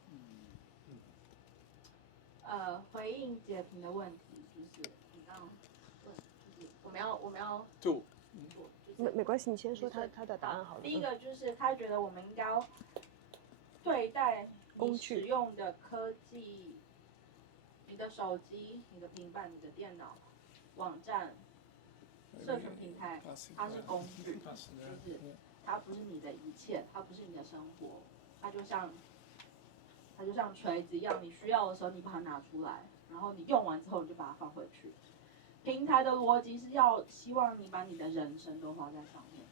回应洁平的问题，就是你刚刚问，就是我们要没关系，你先说他的答案好了。第一个就是他觉得我们应该要对待你使用的科技。你的手机、你的平板、你的电脑、网站、社群平台，它是工具，就是它不是你的一切，它不是你的生活，它就像锤子一样，你需要的时候你把它拿出来，然后你用完之后你就把它放回去。平台的逻辑是要希望你把你的人生都花在上面，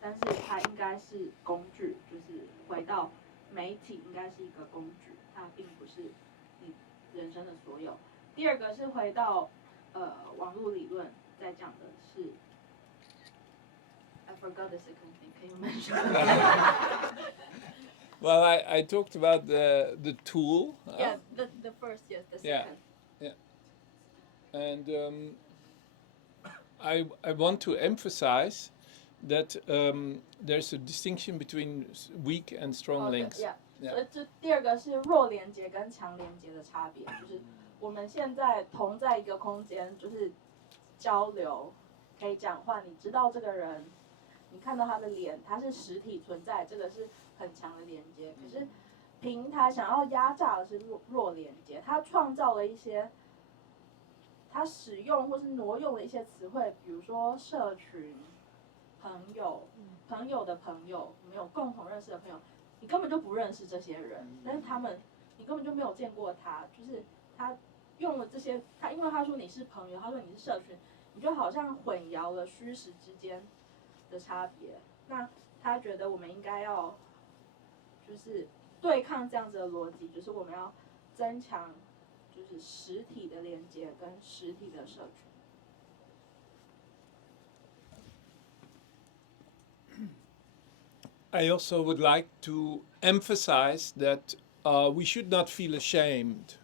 但是它应该是工具，就是回到媒体应该是一个工具，它并不是你人生的所有。第二个是回到网络理论，在讲的是 I forgot the second thing. Can you mention? Well, I talked about the tool. Yeah, the first, yes, the second. Yeah. And I want to emphasize that there's a distinction between weak and strong links. Yeah. 所以这第二个是弱连接跟强连接的差别，就是我们现在同在一个空间，就是交流，可以讲话，你知道这个人，你看到他的脸，他是实体存在，这个是很强的连接。可是平台想要压榨的是弱连接，它创造了一些，它使用或是挪用了一些词汇，比如说社群、朋友、朋友的朋友，没有共同认识的朋友。你根本就不认识这些人，但是你根本就没有见过他，就是他用了这些，因为他说你是朋友，他说你是社群，你就好像混淆了虚实之间的差别。那他觉得我们应该要，就是对抗这样子的逻辑，就是我们要增强，就是实体的连接跟实体的社群。I also would like to emphasize that we should not feel ashamed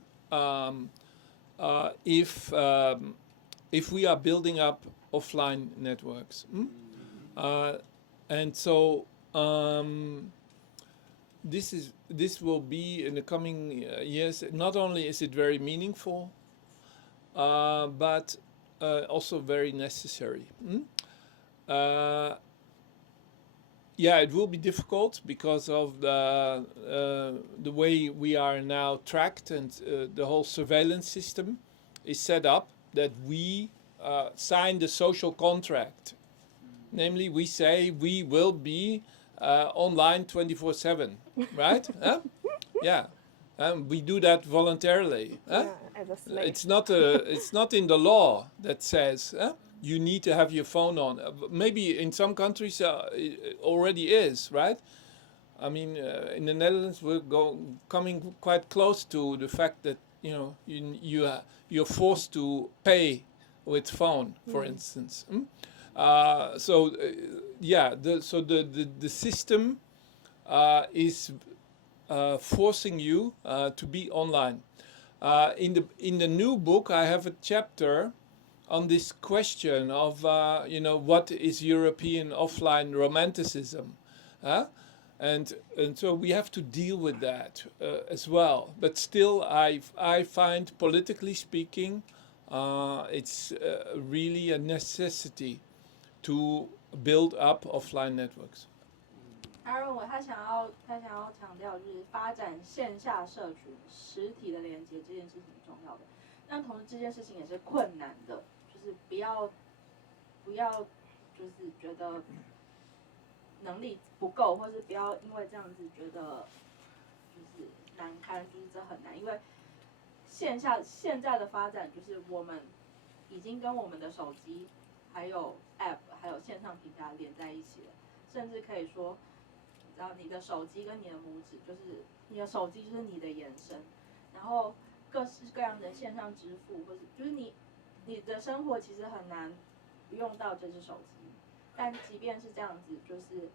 if we are building up offline networks. And so this will be in the coming years. Not only is it very meaningful, but also very necessary. Yeah, it will be difficult because of the way we are now tracked, and the whole surveillance system is set up that we sign the social contract. Namely, we say we will be online 24/7, right? Huh? Yeah, we do that voluntarily. Huh? Yeah, as a slave. It's not in the law that says. You need to have your phone on. Maybe in some countries it already is, right? I mean, in the Netherlands we're coming quite close to the fact that you're forced to pay with phone, for instance. So the system is forcing you to be online. In the new book, I have a chapter on this question of what is European offline romanticism, and so we have to deal with that as well. But still, I find, politically speaking, it's really a necessity to build up offline networks. 他认为他想要强调就是发展线下社群实体的连接这件事情很重要的，但同时这件事情也是困难的。就是不要，就是觉得能力不够，或是不要因为这样子觉得就是难堪，就是这很难，因为现在的发展就是我们已经跟我们的手机、还有 App、还有线上平台连在一起了，甚至可以说，你知道你的手机跟你的拇指，就是你的手机就是你的延伸，然后各式各样的线上支付，或是就是你的生活其实很难不用到这只手机，但即便是这样子，就是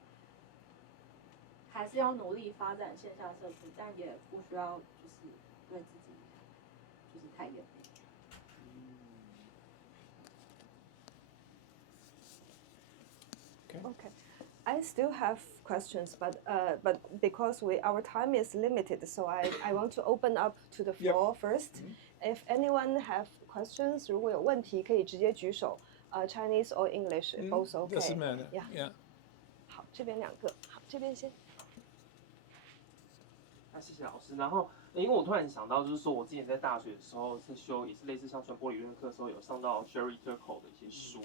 还是要努力发展线下社群，但也不需要就是对自己就是太严厉。Okay. I still have questions, but because our time is limited, so I want to open up to the floor first. If anyone have questions, 如果有问题可以直接举手。Chinese or English, both okay. Doesn't matter. Yeah. 好，这边2个，好，这边先。谢谢老师。然后，因为我突然想到，就是说我之前在大学的时候是修也是类似像传播理论课的时候，有上到 Geert Lovink 的一些书。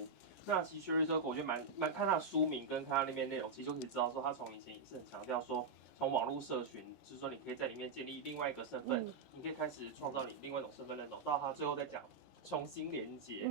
那其实 Geert Lovink 我觉得蛮看他的书名跟看他那边内容，其实就可以知道说他从以前也是很强调说，从网络社群，就是说你可以在里面建立另外一个身份，你可以开始创造你另外一种身份认同，到他最后再讲重新连接。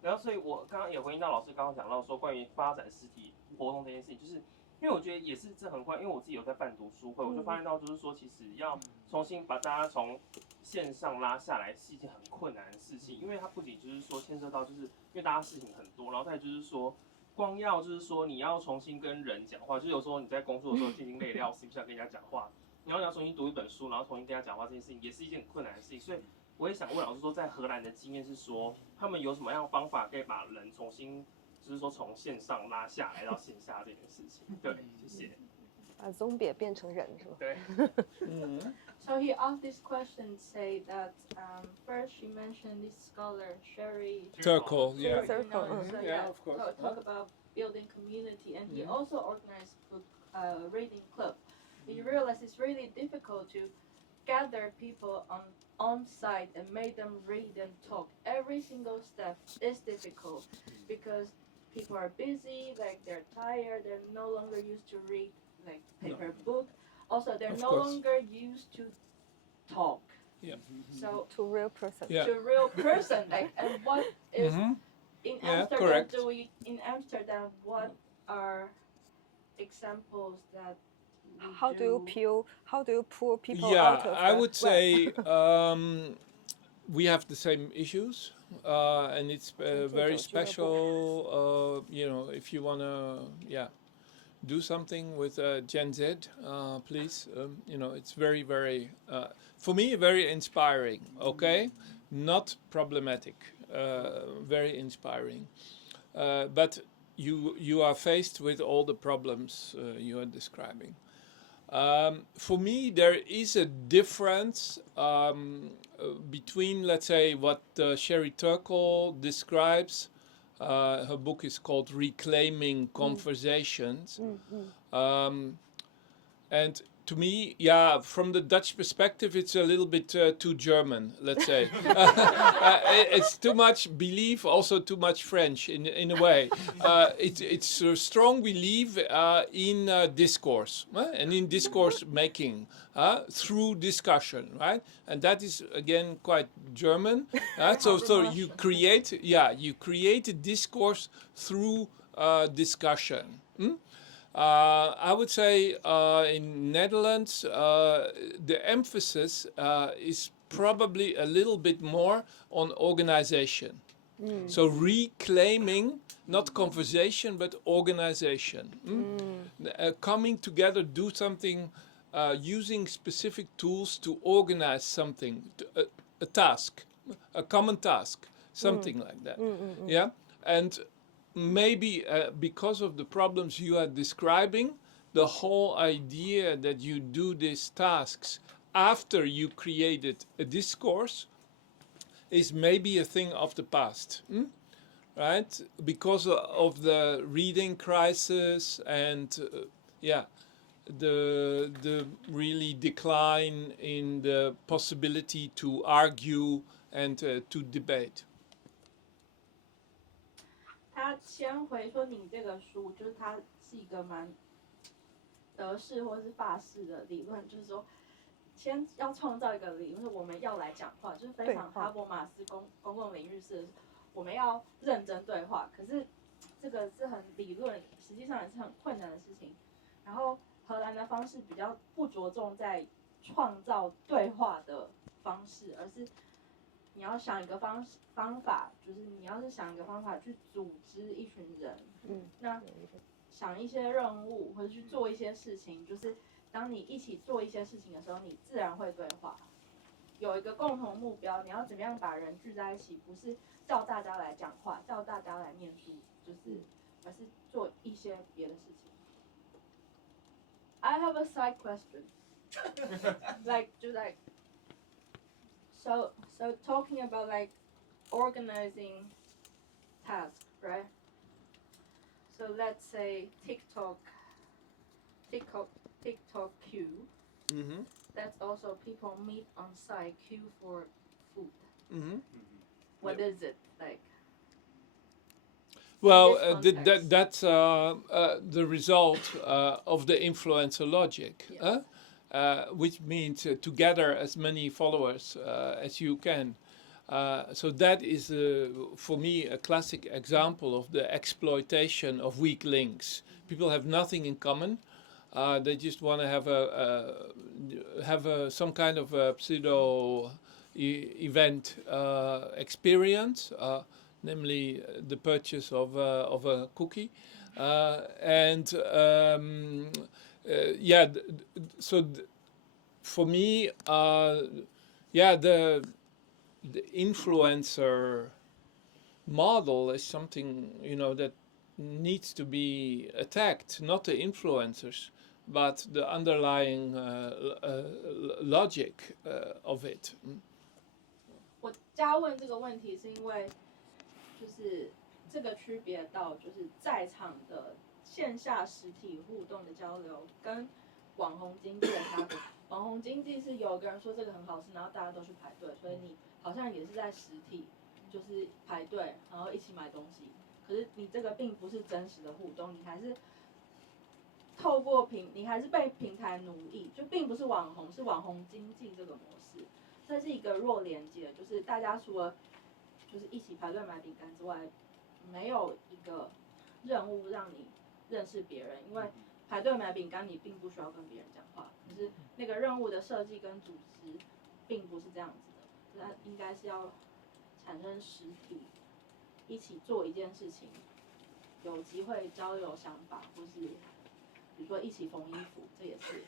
然后所以我刚刚也回应到老师刚刚讲到说关于发展实体活动这件事情，就是因为我觉得也是这很快，因为我自己有在办读书会，我就发现到就是说其实要重新把大家从线上拉下来是一件很困难的事情，因为它不仅就是说牵涉到就是因为大家事情很多，然后再就是说光要就是说你要重新跟人讲话，就是有时候你在工作的时候心惊累累，不想跟人家讲话，然后你要重新读一本书，然后重新跟人家讲话这件事情也是一件很困难的事情，所以我也想问老师说，在荷兰的经验是说，他们有什么样的方法可以把人重新，就是说从线上拉下来到线下这件事情？对，谢谢。把 zombie 变成人是吧？对。So he asked this question, say that first she mentioned this scholar Sherry Turkle, yeah. So Yeah, of course. Talk about building community, and he also organized book reading club. He realized it's really difficult to gather people on site and make them read and talk. Every single step is difficult because people are busy, like they're tired, they're no longer used to read like paper book. Also, they're no longer used to talk. Yeah. So to real person. Yeah. to real person, like, and what is in Amsterdam? Correct. In Amsterdam, what are examples that? How do you pull people Yeah, out of I the would web? say we have the same issues, and it's very special. You know, if you wanna, do something with Gen Z, please. You know, it's very, very, for me, very inspiring. Okay, not problematic. Very inspiring. But you are faced with all the problems you are describing. For me, there is a difference between, let's say, what Sherry Turkle describes. Her book is called Reclaiming Conversations. And to me, from the Dutch perspective, it's a little bit too German, let's say. It's too much belief, also too much French in a way. It's a strong belief in discourse and in discourse making through discussion, right? And that is again quite German. So you create a discourse through discussion. I would say in Netherlands, the emphasis is probably a little bit more on organization. So reclaiming, not conversation, but organization. Coming together, do something, using specific tools to organize something, a task, a common task, something like that. Yeah, and maybe because of the problems you are describing, the whole idea that you do these tasks after you created a discourse is maybe a thing of the past, right? Because of the reading crisis and the really decline in the possibility to argue and to debate. 他先回说，你这个书就是它是一个蛮德式或是法式的理论，就是说，先要创造一个理论，是我们要来讲话，就是非常哈伯马斯公共领域式，我们要认真对话。可是这个是很理论，实际上也是很困难的事情。然后荷兰的方式比较不着重在创造对话的方式，而是你要想一个方法，就是你要是想一个方法去组织一群人，那想一些任务或者去做一些事情，就是当你一起做一些事情的时候，你自然会对话，有一个共同目标，你要怎么样把人聚在一起，不是叫大家来讲话，叫大家来念书，就是而是做一些别的事情。I have a side question, So talking about like organizing tasks, right? So let's say TikTok queue. That's also people meet on site, queue for food. What is it like? Well, that's the result of the influencer logic. Which means to gather as many followers as you can. So that is, for me, a classic example of the exploitation of weak links. People have nothing in common. They just want to have some kind of a pseudo event experience, namely the purchase of a cookie, for me, the influencer model is something that needs to be attacked, not the influencers, but the underlying logic of it. 我加问这个问题是因为，就是这个区别到就是在场的线下实体互动的交流跟网红经济的差别。网红经济是有个人说这个很好吃，然后大家都去排队，所以你好像也是在实体就是排队，然后一起买东西。可是你这个并不是真实的互动，你还是透过你还是被平台奴役，就并不是网红，是网红经济这个模式。这是一个弱连接，就是大家除了就是一起排队买饼干之外，没有一个任务让你认识别人，因为排队买饼干你并不需要跟别人讲话，可是那个任务的设计跟组织并不是这样子的，那应该是要产生实体，一起做一件事情，有机会交流想法，或是比如说一起缝衣服，这也是，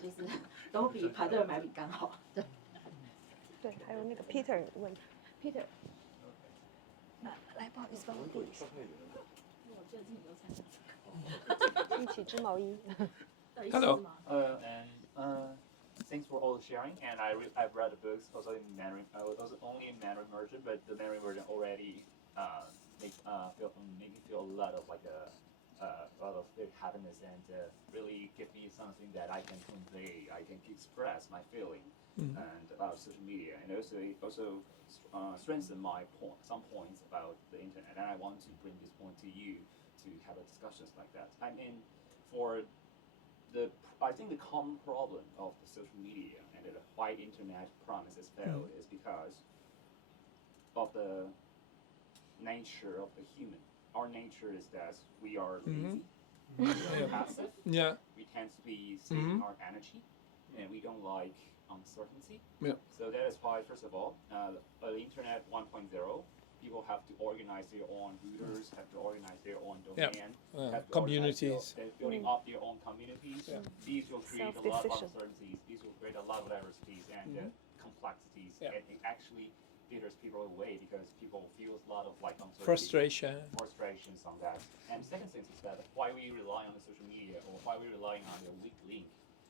就是都比排队买饼干好。对。对，还有那个 Peter 问 Peter， 来，不好意思，帮我递一下。我最近都参加这个。一起织毛衣。Hello. Thanks for all the sharing, and I've read the books also in Mandarin, also only in Mandarin version, but the Mandarin version already make me feel a lot of a lot of happiness and really give me something that I can convey, I can express my feeling and about social media, and also strengthen some points about the internet, and I want to bring this point to you to have a discussions like that. I mean, I think the common problem of the social media and the why internet promises fail is because of the nature of the human. Our nature is that we are lazy, we are passive, we tend to be saving our energy, and we don't like uncertainty. So that is why, first of all, the internet 1.0, people have to organize their own routers, have to organize their own domain, have to communities, building up their own communities. These will create a lot of uncertainties. These will create a lot of diversities and complexities, and it actually theaters people away because people feel a lot of frustrations on that. And second thing is that why we rely on the social media or why we're relying on the weak link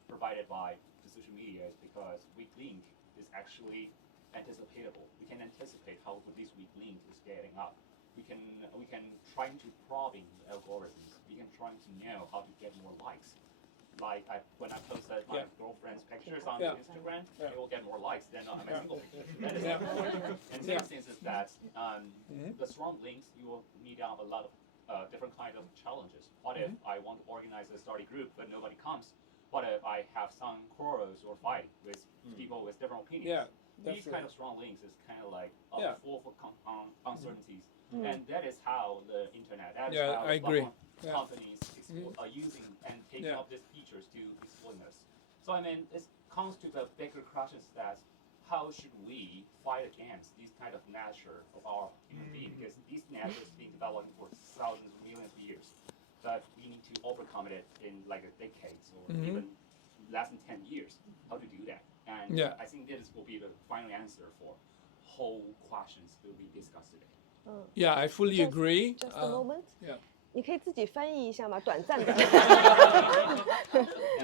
provided by the social media is because weak link is actually anticipatable. We can anticipate how this weak link is getting up. We can try to probing the algorithms. We can try to know how to get more likes. Like when I posted my girlfriend's pictures on Instagram, it will get more likes than on my single picture. That is and the thing is that the strong links, you will meet out a lot of different kinds of challenges. What if I want to organize a study group but nobody comes? What if I have some quarrels or fight with people with different opinions? These kind of strong links is kind of like full of uncertainties. And that is how the internet, that is how I agree. Companies are using and taking up these features to exploit us. So I mean, it comes to the bigger questions that how should we fight against this kind of nature of our human being? Because this nature has been developing for thousands, millions of years. But we need to overcome it in like a decades or even less than 10 years. How to do that? And I think this will be the final answer for whole questions that we discussed today. Yeah, I fully agree. Just a moment. Yeah. 你可以自己翻译一下吗？短暂的。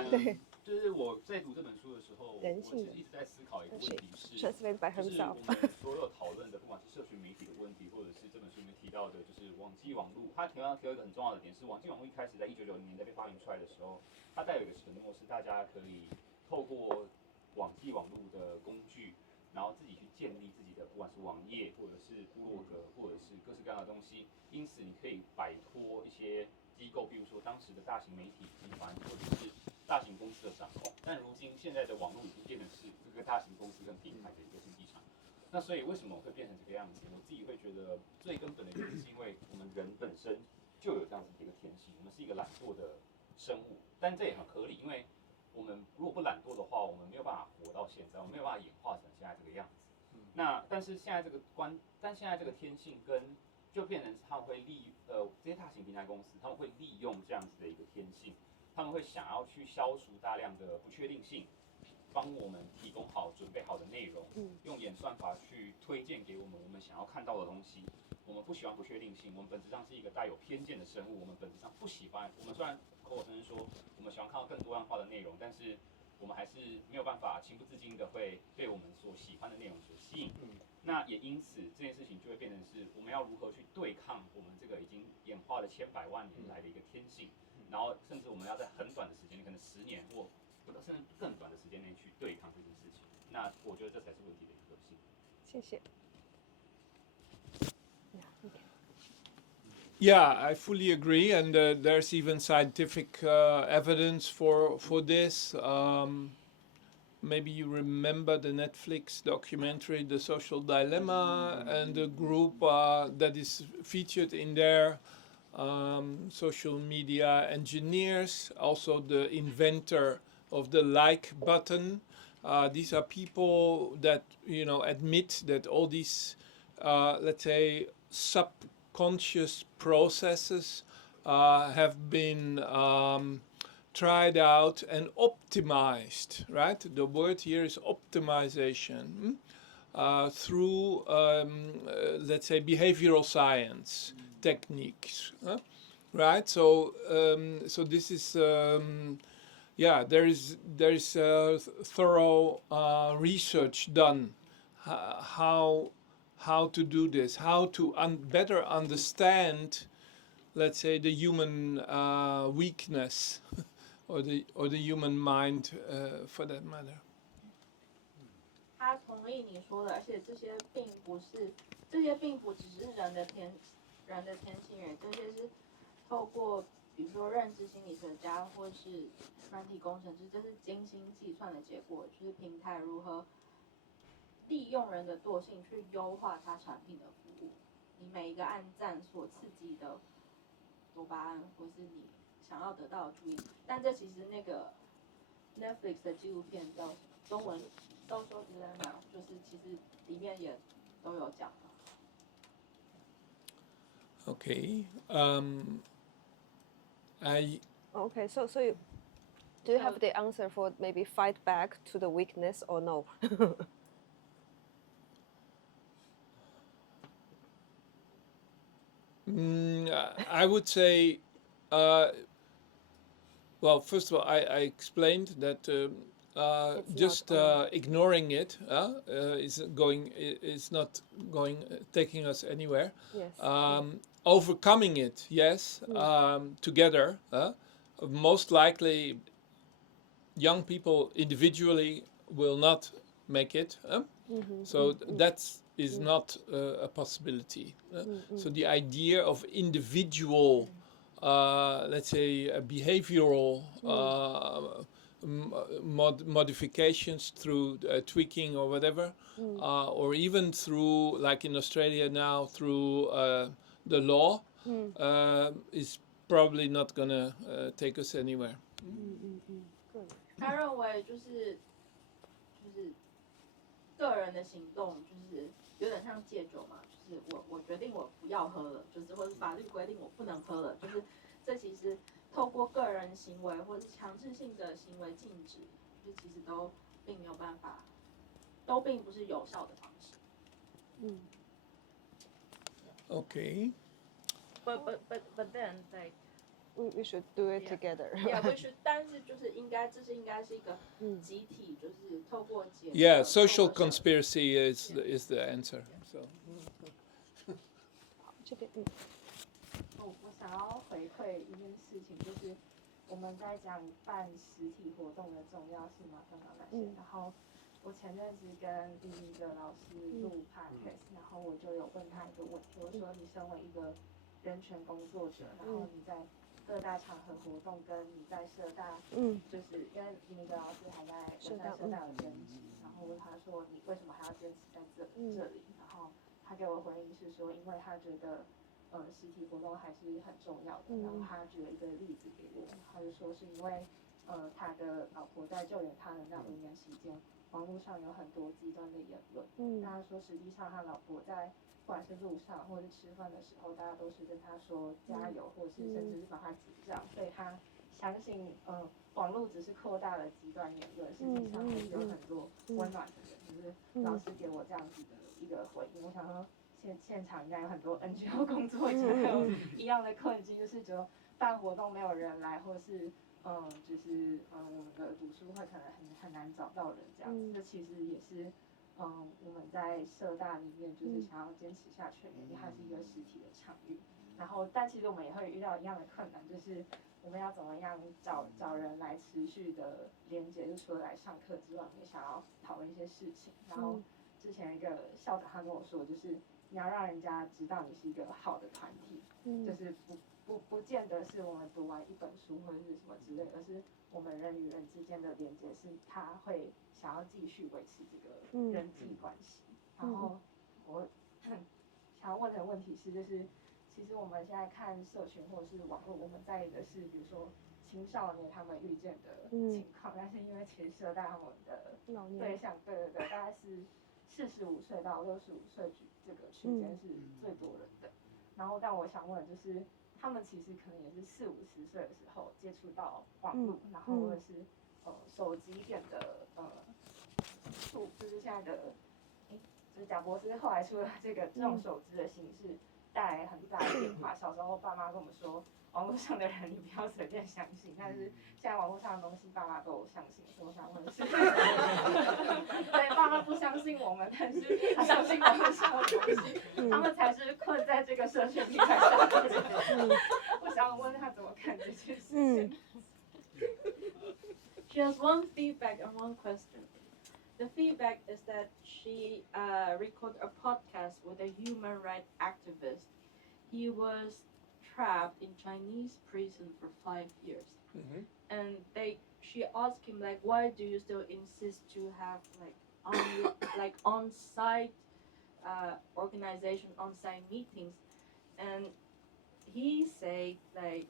对，就是我在读这本书的时候，我其实一直在思考一个问题是，就是我们所有讨论的，不管是社群媒体的问题，或者是这本书里面提到的，就是网际网路，它同样提到一个很重要的点是，网际网路一开始在1990年代被发明出来的时候，它带有一个承诺是大家可以透过网际网路的工具，然后自己去建立自己的，不管是网页或者是部落格，或者是各式各样的东西。因此，你可以摆脱一些机构，比如说当时的大型媒体集团或者是大型公司的掌控。但如今，现在的网络已经变成是这个大型公司跟平台的一个竞技场。那所以，为什么会变成这个样子？我自己会觉得最根本的原因是因为我们人本身就有这样子的一个天性，我们是一个懒惰的生物。但这也很合理，因为我们如果不懒惰的话，我们没有办法活到现在，我们没有办法演化成现在这个样子。但是现在这个天性就变成他们会这些大型平台公司，他们会利用这样子的一个天性，他们会想要去消除大量的不确定性，帮我们提供好准备好的内容，用演算法去推荐给我们想要看到的东西。我们不喜欢不确定性，我们本质上是一个带有偏见的生物。我们本质上不喜欢，我们虽然口口声声说我们喜欢看到更多样化的内容，但是我们还是没有办法情不自禁的会被我们所喜欢的内容所吸引。那也因此这件事情就会变成是我们要如何去对抗我们这个已经演化了千百万年来的一个天性，然后甚至我们要在很短的时间，可能10年或甚至更短的时间内去对抗这件事情。那我觉得这才是问题的一个核心。谢谢。Yeah, I fully agree, and there's even scientific evidence for this. Maybe you remember the Netflix documentary, The Social Dilemma, and the group that is featured in there, social media engineers, also the inventor of the like button. These are people that, admit that all these, let's say, subconscious processes have been tried out and optimized, right? The word here is optimization through, let's say, behavioral science techniques, right? So this is, there is thorough research done how to do this, how to better understand, let's say, the human weakness or the human mind, for that matter. 他同意你说的，而且这些并不只是人的天性人，这些是透过比如说认知心理学家或是软体工程师，这是精心计算的结果，就是平台如何利用人的惰性去优化它产品的服务。你每一个按赞所刺激的多巴胺，或是你想要得到的注意，但这其实那个 Netflix 的纪录片叫中文 Social Dilemma， 就是其实里面也都有讲。Okay. Okay. So do you have the answer for maybe fight back to the weakness or no? I would say, well, first of all, I explained that just ignoring it is not taking us anywhere. Yes. Overcoming it, yes, together. Most likely, young people individually will not make it. So that is not a possibility. So the idea of individual, let's say, behavioral modifications through tweaking or whatever, or even through, like in Australia now, through the law, is probably not going to take us anywhere. 他认为就是个人的行动，就是有点像戒酒嘛，就是我决定我不要喝了，就是或者法律规定我不能喝了，就是这其实透过个人行为或是强制性的行为禁止，就其实都并没有办法，都并不是有效的方式。Okay. But then like we should do it together. Yeah, we should. 但是就是这应该是一个集体，就是透过结。Yeah, social conspiracy is the answer. So. 这边我想要回馈一件事情，就是我们在讲办实体活动的重要性嘛，刚刚那些。然后我前阵子跟第一个老师录 podcast，然后我就有问他一个问题，我说你身为一个人权工作者，然后你在各大场合活动，跟你在社大，就是因为第一个老师还在社大有兼职，然后问他说你为什么还要坚持在这里？然后他给我回应是说，因为他觉得实体活动还是很重要的。然后他举了一个例子给我，他就说是因为他的老婆在救援他人那5年期间，网络上有很多极端的言论。大家说实际上他老婆在不管是路上或是吃饭的时候，大家都是跟他说加油，或者是甚至是帮他结账，所以他相信网络只是扩大了极端言论，实际上还是有很多温暖的人。就是老师给我这样子的一个回应，我想说现场应该有很多 NGO 工作者有一样的困境，就是就办活动没有人来，或是就是我们的读书会可能很难找到人这样子。这其实也是我们在社大里面就是想要坚持下去，因为它是一个实体的场域。然后，但其实我们也会遇到一样的困难，就是我们要怎么样找人来持续的连接，就除了来上课之外，我们也想要讨论一些事情。然后之前一个校长他跟我说，就是你要让人家知道你是一个好的团体，就是不见得是我们读完一本书或者是什么之类，而是我们人与人之间的连接，是他会想要继续维持这个人际关系。然后我想要问的问题是，就是其实我们现在看社群或者是网络，我们在意的是比如说青少年他们遇见的情况，但是因为其实社大他们的对象，对，大概是45岁到65岁这个区间是最多人的。然后但我想问的就是，他们其实可能也是40-50岁的时候接触到网络，然后或者是手机变得就是现在的就是贾博士后来出了这种手机的形式，带来很大的变化。小时候爸妈跟我们说，网络上的人你不要随便相信，但是现在网络上的东西爸妈都相信，所以我想问的是，对，爸妈不相信我们，但是相信网络上的东西，他们才是困在这个社群平台上的人。我想问他怎么看这件事情。She has one feedback and one question. The feedback is that she recorded a podcast with a human rights activist. He was trapped in Chinese prison for 5 years. And she asked him, like, why do you still insist to have on-site organization, on-site meetings? And he said, like,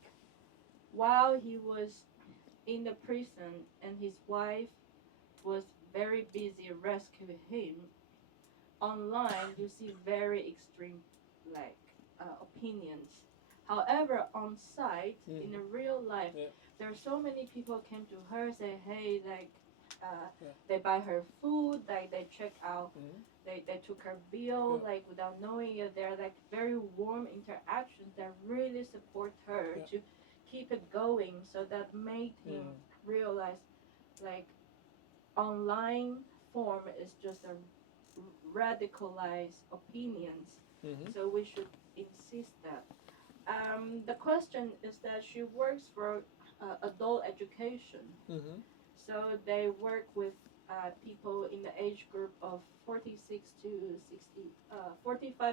while he was in the prison and his wife was very busy rescuing him, online you see very extreme opinions. However, on site, in the real life, there are so many people came to her, say, hey, like, they buy her food, like they check out, they took her bill, like without knowing it. They're like very warm interactions that really support her to keep it going. So that made him realize, like, online form is just a radicalized opinions. So we should insist that. The question is that she works for adult education. So they work with people in the age group of 45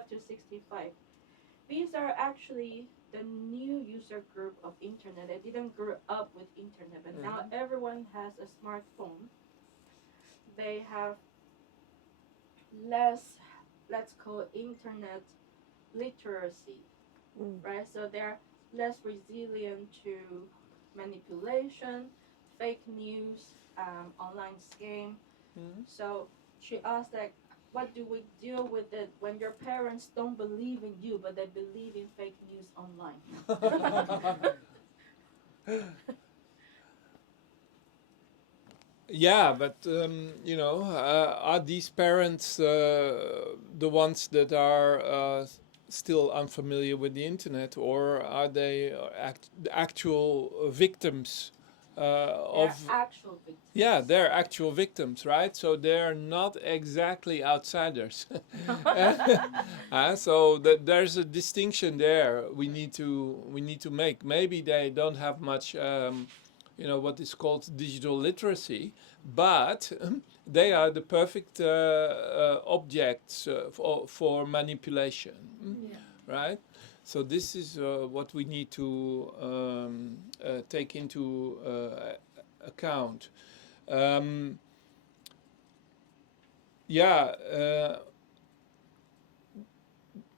to 65. These are actually the new user group of internet. They didn't grow up with internet, but now everyone has a smartphone. They have less, let's call internet literacy, right? So they're less resilient to manipulation, fake news, online scam. So she asked, like, what do we deal with it when your parents don't believe in you, but they believe in fake news online? Yeah, but are these parents the ones that are still unfamiliar with the internet, or are they actual victims of? Actual victims. Yeah, they're actual victims, right? So they're not exactly outsiders. So there's a distinction there we need to make. Maybe they don't have much. What is called digital literacy, but they are the perfect objects for manipulation, right? So this is what we need to take into account.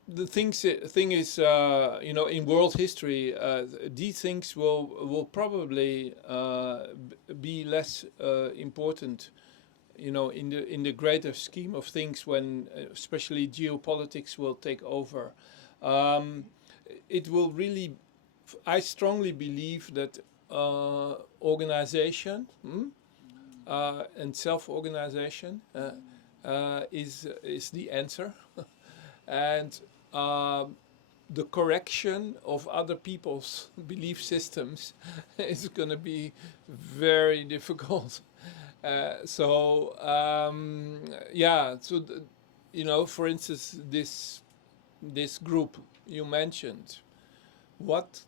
The thing is, in world history, these things will probably be less important, in the greater scheme of things, when especially geopolitics will take over. It will really, I strongly believe that organization and self-organization is the answer, and the correction of other people's belief systems is going to be very difficult. So for instance, this group you mentioned, what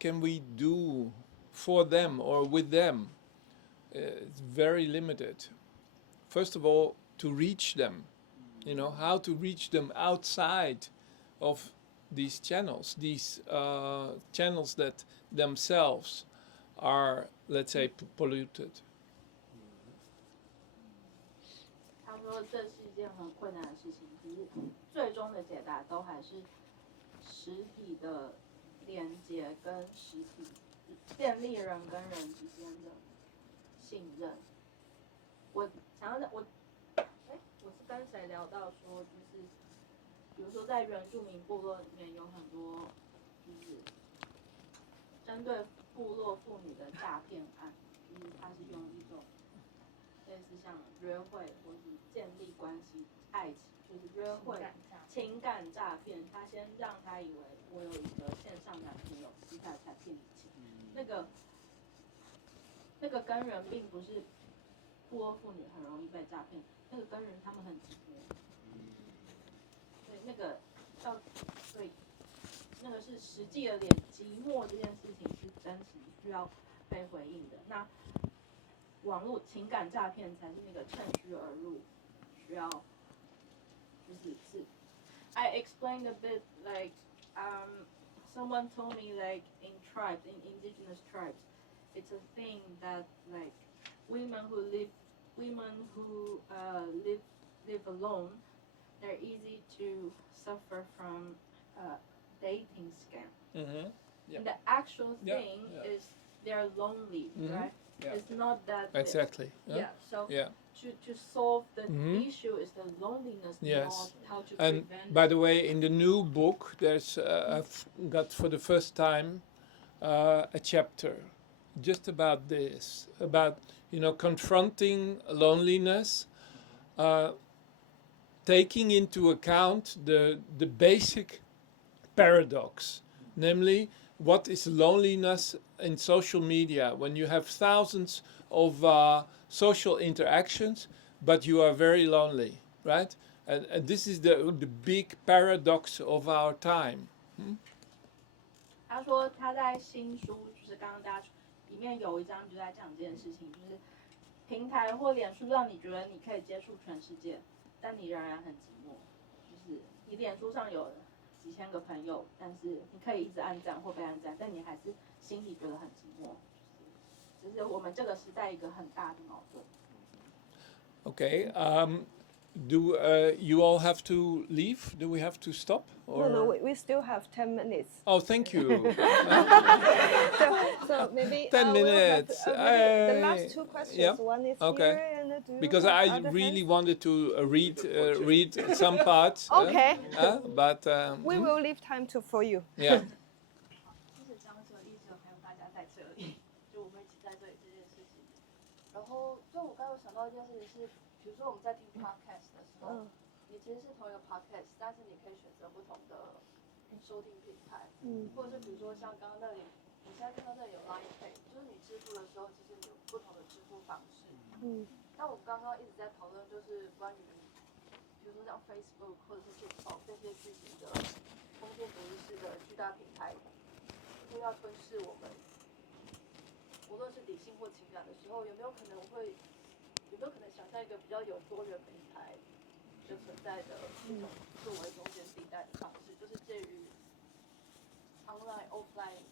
can we do for them or with them? It's very limited. First of all, to reach them, how to reach them outside of these channels that themselves are, let's say, polluted. 他说这是一件很困难的事情，可是最终的解答都还是实体的连接跟实体建立人跟人之间的信任。我是跟谁聊到说，就是比如说在原住民部落里面有很多就是针对部落妇女的诈骗案，就是它是用一种类似像约会或是建立关系、爱情，就是约会情感诈骗。他先让他以为我有一个线上男朋友，接下来才骗你钱。那个根源并不是部落妇女很容易被诈骗，那个根源他们很寂寞。对，那个是实际的寂寞这件事情是真实需要被回应的。那网络情感诈骗才是那个趁虚而入，需要是。I explained a bit like someone told me like in indigenous tribes, it's a thing that like women who live alone, they're easy to suffer from dating scam. Mm-hmm. Yeah. And the actual thing is they're lonely, right? Yeah. It's not that exactly. So to solve the issue is the loneliness, not how to and prevent. By the way, in the new book, there's I've got for the first time a chapter just about this, about confronting loneliness, taking into account the basic paradox, namely what is loneliness in social media when you have thousands of social interactions, but you are very lonely, right? And this is the big paradox of our time. 他说他在新书，就是刚刚大家里面有一章就在讲这件事情，就是平台或脸书让你觉得你可以接触全世界，但你仍然很寂寞。就是你脸书上有几千个朋友，但是你可以一直按赞或被按赞，但你还是心里觉得很寂寞。这是我们这个时代一个很大的矛盾。Okay. Do you all have to leave? Do we have to stop? Or? No, we still have 10 minutes. Oh, thank you. so maybe 10 minutes. Maybe the last two questions. One is here, and because I really wanted to read some parts. Okay. But we will leave time for you. Yeah. 谢谢张哲一哲还有大家在这里，就我们一起在这里这件事情。然后，就我刚刚有想到一件事情是，比如说我们在听 podcast 的时候，你其实是同一个 podcast， 但是你可以选择不同的收听平台，或者是比如说像刚刚那里，我现在看到这里有 Line Pay， 就是你支付的时候，其实有不同的支付方式。但我们刚刚一直在讨论，就是关于，比如说像 Facebook 或者是 TikTok 这些巨型的封建主义式的巨大平台，都要吞噬我们，无论是理性或情感的时候，有没有可能想象一个比较有多元平台的存在的一种作为中间地带的方式，就是介于 online offline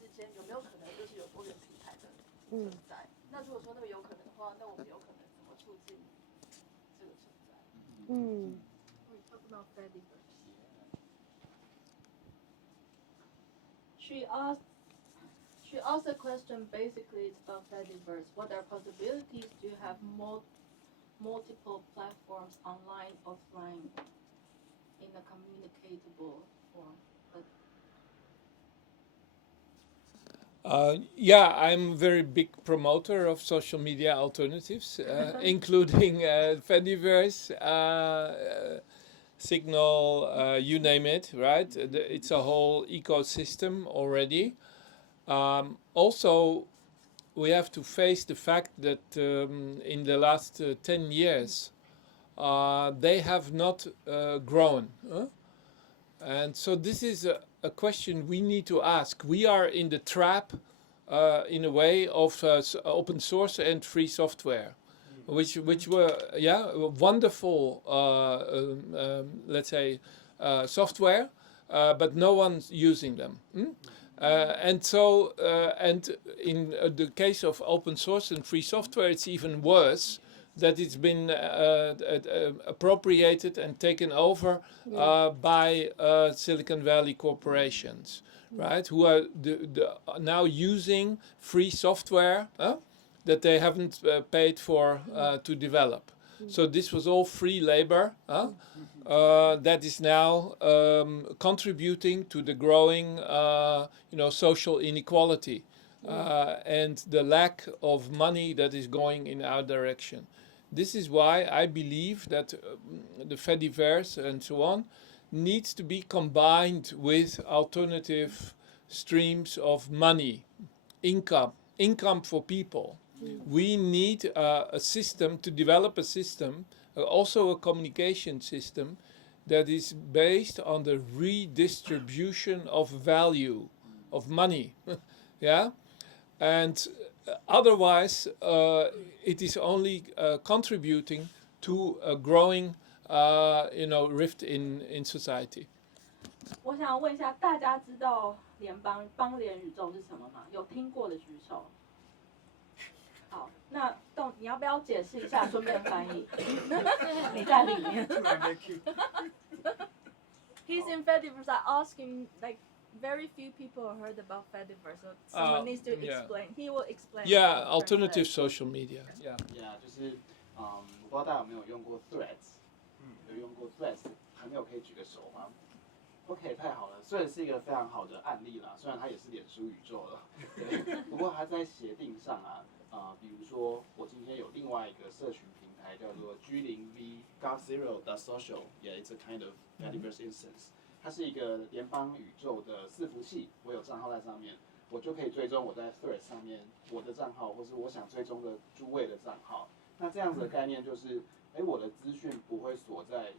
之间，有没有可能就是有多元平台的存在？那如果说那个有可能的话，那我们有可能怎么促进这个存在？We talk about Fediverse. She asked a question. Basically, it's about Fediverse. What are possibilities to have multiple platforms, online, offline, in a communicatable form? Yeah, I'm a very big promoter of social media alternatives, including Fediverse, Signal, you name it, right? It's a whole ecosystem already. Also, we have to face the fact that in the last 10 years, they have not grown. And so this is a question we need to ask. We are in the trap, in a way, of open source and free software, which were wonderful, let's say, software, but no one's using them. And so, and in the case of open source and free software, it's even worse. That it's been appropriated and taken over by Silicon Valley corporations, right? Who are now using free software that they haven't paid for to develop. So this was all free labor that is now contributing to the growing, social inequality and the lack of money that is going in our direction. This is why I believe that the Fediverse and so on needs to be combined with alternative streams of money, income for people. We need a system to develop a system, also a communication system that is based on the redistribution of value, of money. Yeah, and otherwise, it is only contributing to a growing, rift in society. 我想问一下，大家知道邦联宇宙是什么吗？有听过的举手。好，那你要不要解释一下，顺便翻译？你在里面。He's in Fediverse. I asked him very few people heard about Fediverse, so someone needs to explain. He will explain. Yeah, alternative social media. Yeah. Yeah， 就是我不知道大家有没有用过 Threads， 有用过 Threads， 还没有可以举个手吗 ？OK， 太好了，Threads是一个非常好的案例啦，虽然它也是脸书宇宙了，对，不过它在协定上比如说我今天有另外一个社群平台叫做 G0V Godzero.social， yeah, it's a kind of Fediverse instance。它是一个联邦宇宙的伺服器，我有账号在上面，我就可以追踪我在 Threads 上面我的账号，或是我想追踪的诸位的账号。那这样子的概念就是，我的资讯不会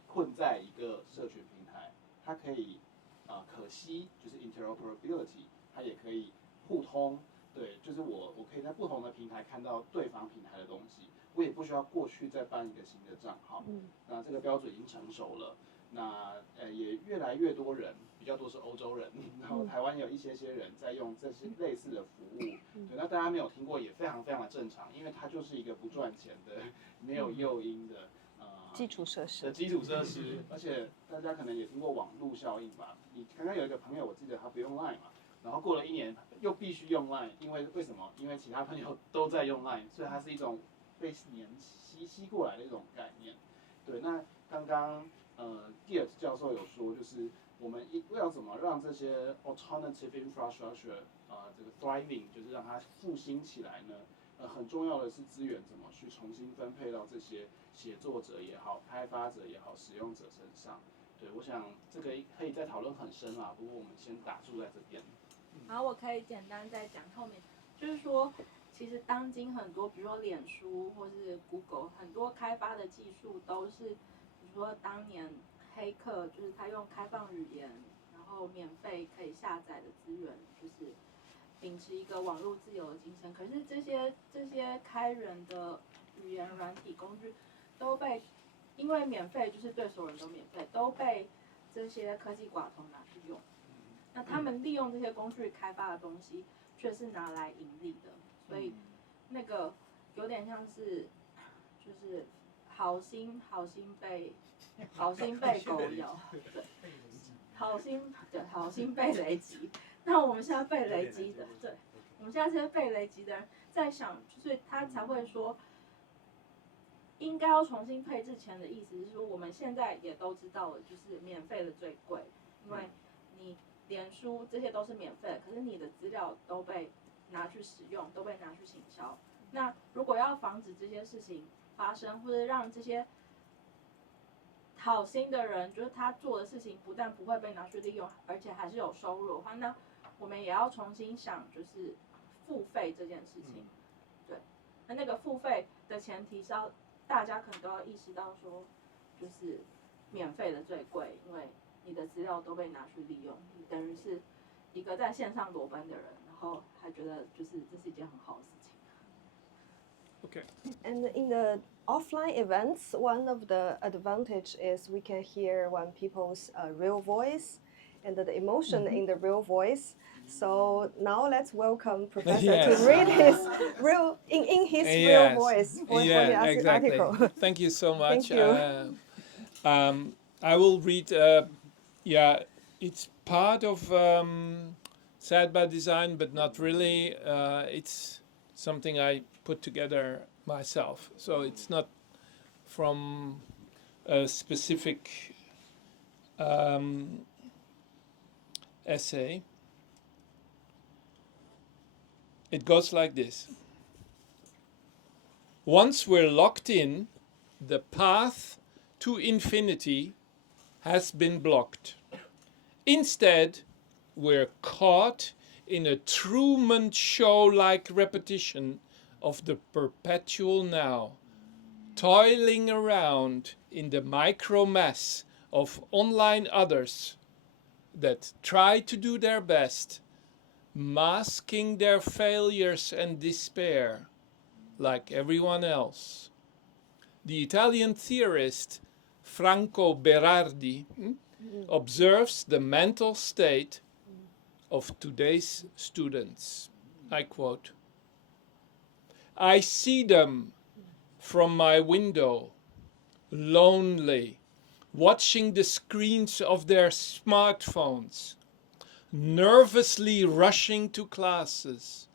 困在一个社群平台，它可以可惜就是 interoperability， 它也可以互通，对，就是我可以在不同的平台看到对方平台的东西，我也不需要过去再办一个新的账号。那这个标准已经成熟了。那也越来越多人，比较多是欧洲人，然后台湾有一些人在用这些类似的服务，对，那大家没有听过也非常非常的正常，因为它就是一个不赚钱的、没有诱因的基础设施，而且大家可能也听过网络效应吧？你刚刚有一个朋友，我记得他不用 Line 嘛，然后过了1年又必须用 Line， 为什么？因为其他朋友都在用 Line， 所以它是一种被吸过来的一种概念。对，那刚刚Geert 教授有说，就是我们要怎么让这些 alternative infrastructure 这个 thriving， 就是让它复兴起来呢？很重要的是资源怎么去重新分配到这些写作者也好、开发者也好、使用者身上。对，我想这个可以再讨论很深啦，不过我们先打住在这边。好，我可以简单再讲后面，就是说，其实当今很多，比如说脸书或是 Google， 很多开发的技术都是。比如说当年黑客就是他用开放语言，然后免费可以下载的资源，就是秉持一个网络自由的精神。可是这些开源的语言软体工具都被，因为免费就是对所有人都免费，都被这些科技寡头拿去用。那他们利用这些工具开发的东西，却是拿来盈利的，所以那个有点像是就是。好心被狗咬，对，好心被雷击。那我们现在被雷击的，对，我们现在这些被雷击的人在想，所以他才会说，应该要重新配置钱的意思是说，我们现在也都知道了，就是免费的最贵，因为你脸书这些都是免费的，可是你的资料都被拿去使用，都被拿去行销。那如果要防止这些事情发生，或者让这些好心的人，就是他做的事情不但不会被拿去利用，而且还是有收入的话，那我们也要重新想，就是付费这件事情。对，那个付费的前提是要大家可能都要意识到说，就是免费的最贵，因为你的资料都被拿去利用，你等于是一个在线上裸奔的人，然后还觉得就是这是一件很好的事情。Okay. And in the offline events, one of the advantage is we can hear one people's real voice and the emotion in the real voice. So now let's welcome Professor to read his real in his real voice for the article. Thank you so much. Thank you. I will read. It's part of Sad by Design, but not really. It's something I put together myself. So it's not from a specific essay. It goes like this. Once we're locked in, the path to infinity has been blocked. Instead, we're caught in a Truman Show-like repetition of the perpetual now, toiling around in the micro mess of online others that try to do their best, masking their failures and despair like everyone else. The Italian theorist Franco Berardi observes the mental state of today's students. I quote, "I see them from my window, lonely, watching the screens of their smartphones, nervously rushing to classes,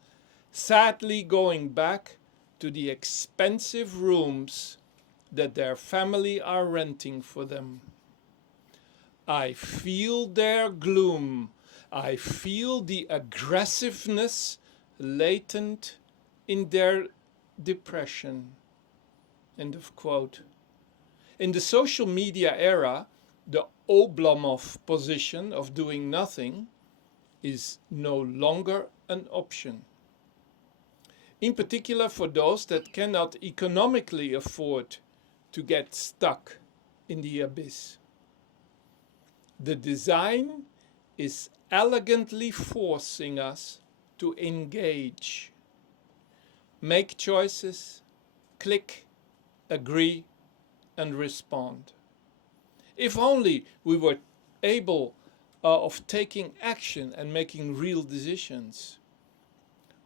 sadly going back to the expensive rooms that their family are renting for them. I feel their gloom. I feel the aggressiveness latent in their depression." End of quote. In the social media era, the Oblomov position of doing nothing is no longer an option. In particular for those that cannot economically afford to get stuck in the abyss. The design is elegantly forcing us to engage, make choices, click, agree, and respond. If only we were able of taking action and making real decisions.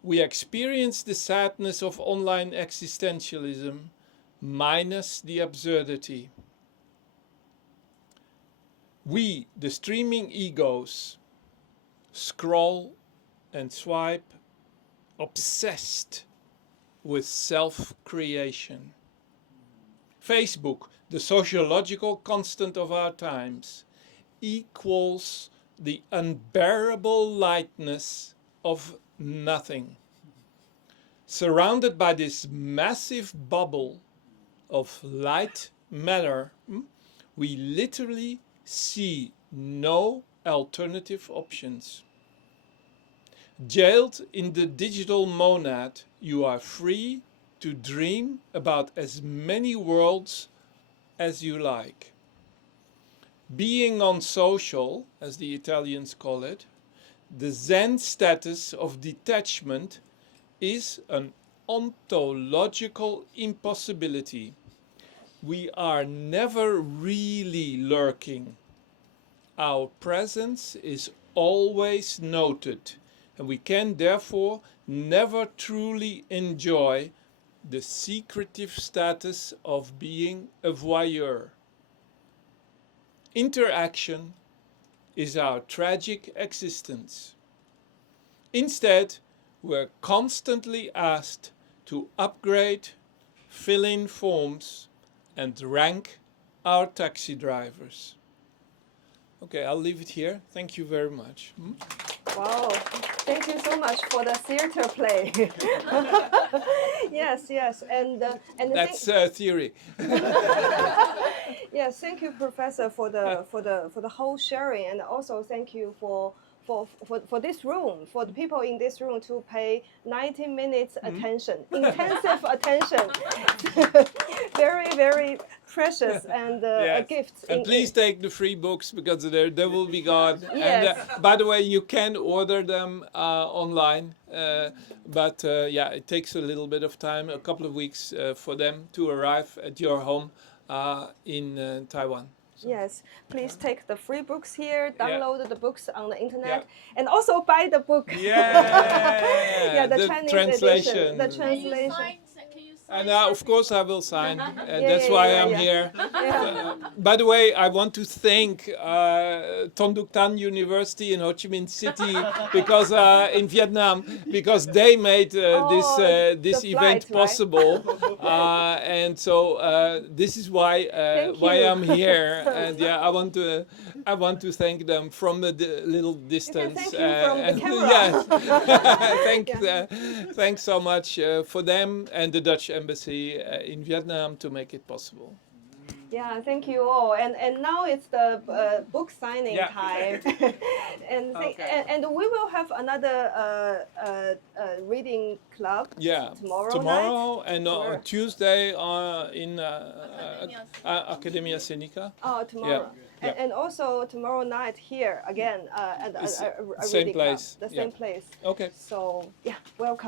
We experience the sadness of online existentialism minus the absurdity. We, the streaming egos, scroll and swipe, obsessed with self-creation. Facebook, the sociological constant of our times, equals the unbearable lightness of nothing. Surrounded by this massive bubble of light matter, we literally see no alternative options. Jailed in the digital monad, you are free to dream about as many worlds as you like. Being on social, as the Italians call it, the Zen status of detachment is an ontological impossibility. We are never really lurking. Our presence is always noted, and we can therefore never truly enjoy the secretive status of being a voyeur. Interaction is our tragic existence. Instead, we're constantly asked to upgrade, fill in forms, and rank our taxi drivers. Okay, I'll leave it here. Thank you very much. Wow, thank you so much for the theater play. Yes, and that's theory. Yes, thank you, Professor, for the whole sharing, and also thank you for this room, for the people in this room to pay 90 minutes attention, intensive attention. Very, very precious and a gift. And please take the free books because they will be gone. Yes. And by the way, you can order them online, but it takes a little bit of time, a couple of weeks for them to arrive at your home in Taiwan. Yes, please take the free books here, download the books on the internet, and also buy the book. Yeah, the Chinese translation. edition, the translation. And of course I will sign. That's why I'm here. By the way, I want to thank Ton Duc Tan University in Ho Chi Minh City because in Vietnam, because they made this event possible, and so this is why I'm here. And I want to thank them from a little distance. Yes, thanks so much for them and the Dutch Embassy in Vietnam to make it possible. Yeah, thank you all. And now it's the book signing time. and we will have another reading club tomorrow night. And on Tuesday in Academia Sinica. Oh, tomorrow. And also tomorrow night here again at a same reading place. club, the same place. Okay. So welcome.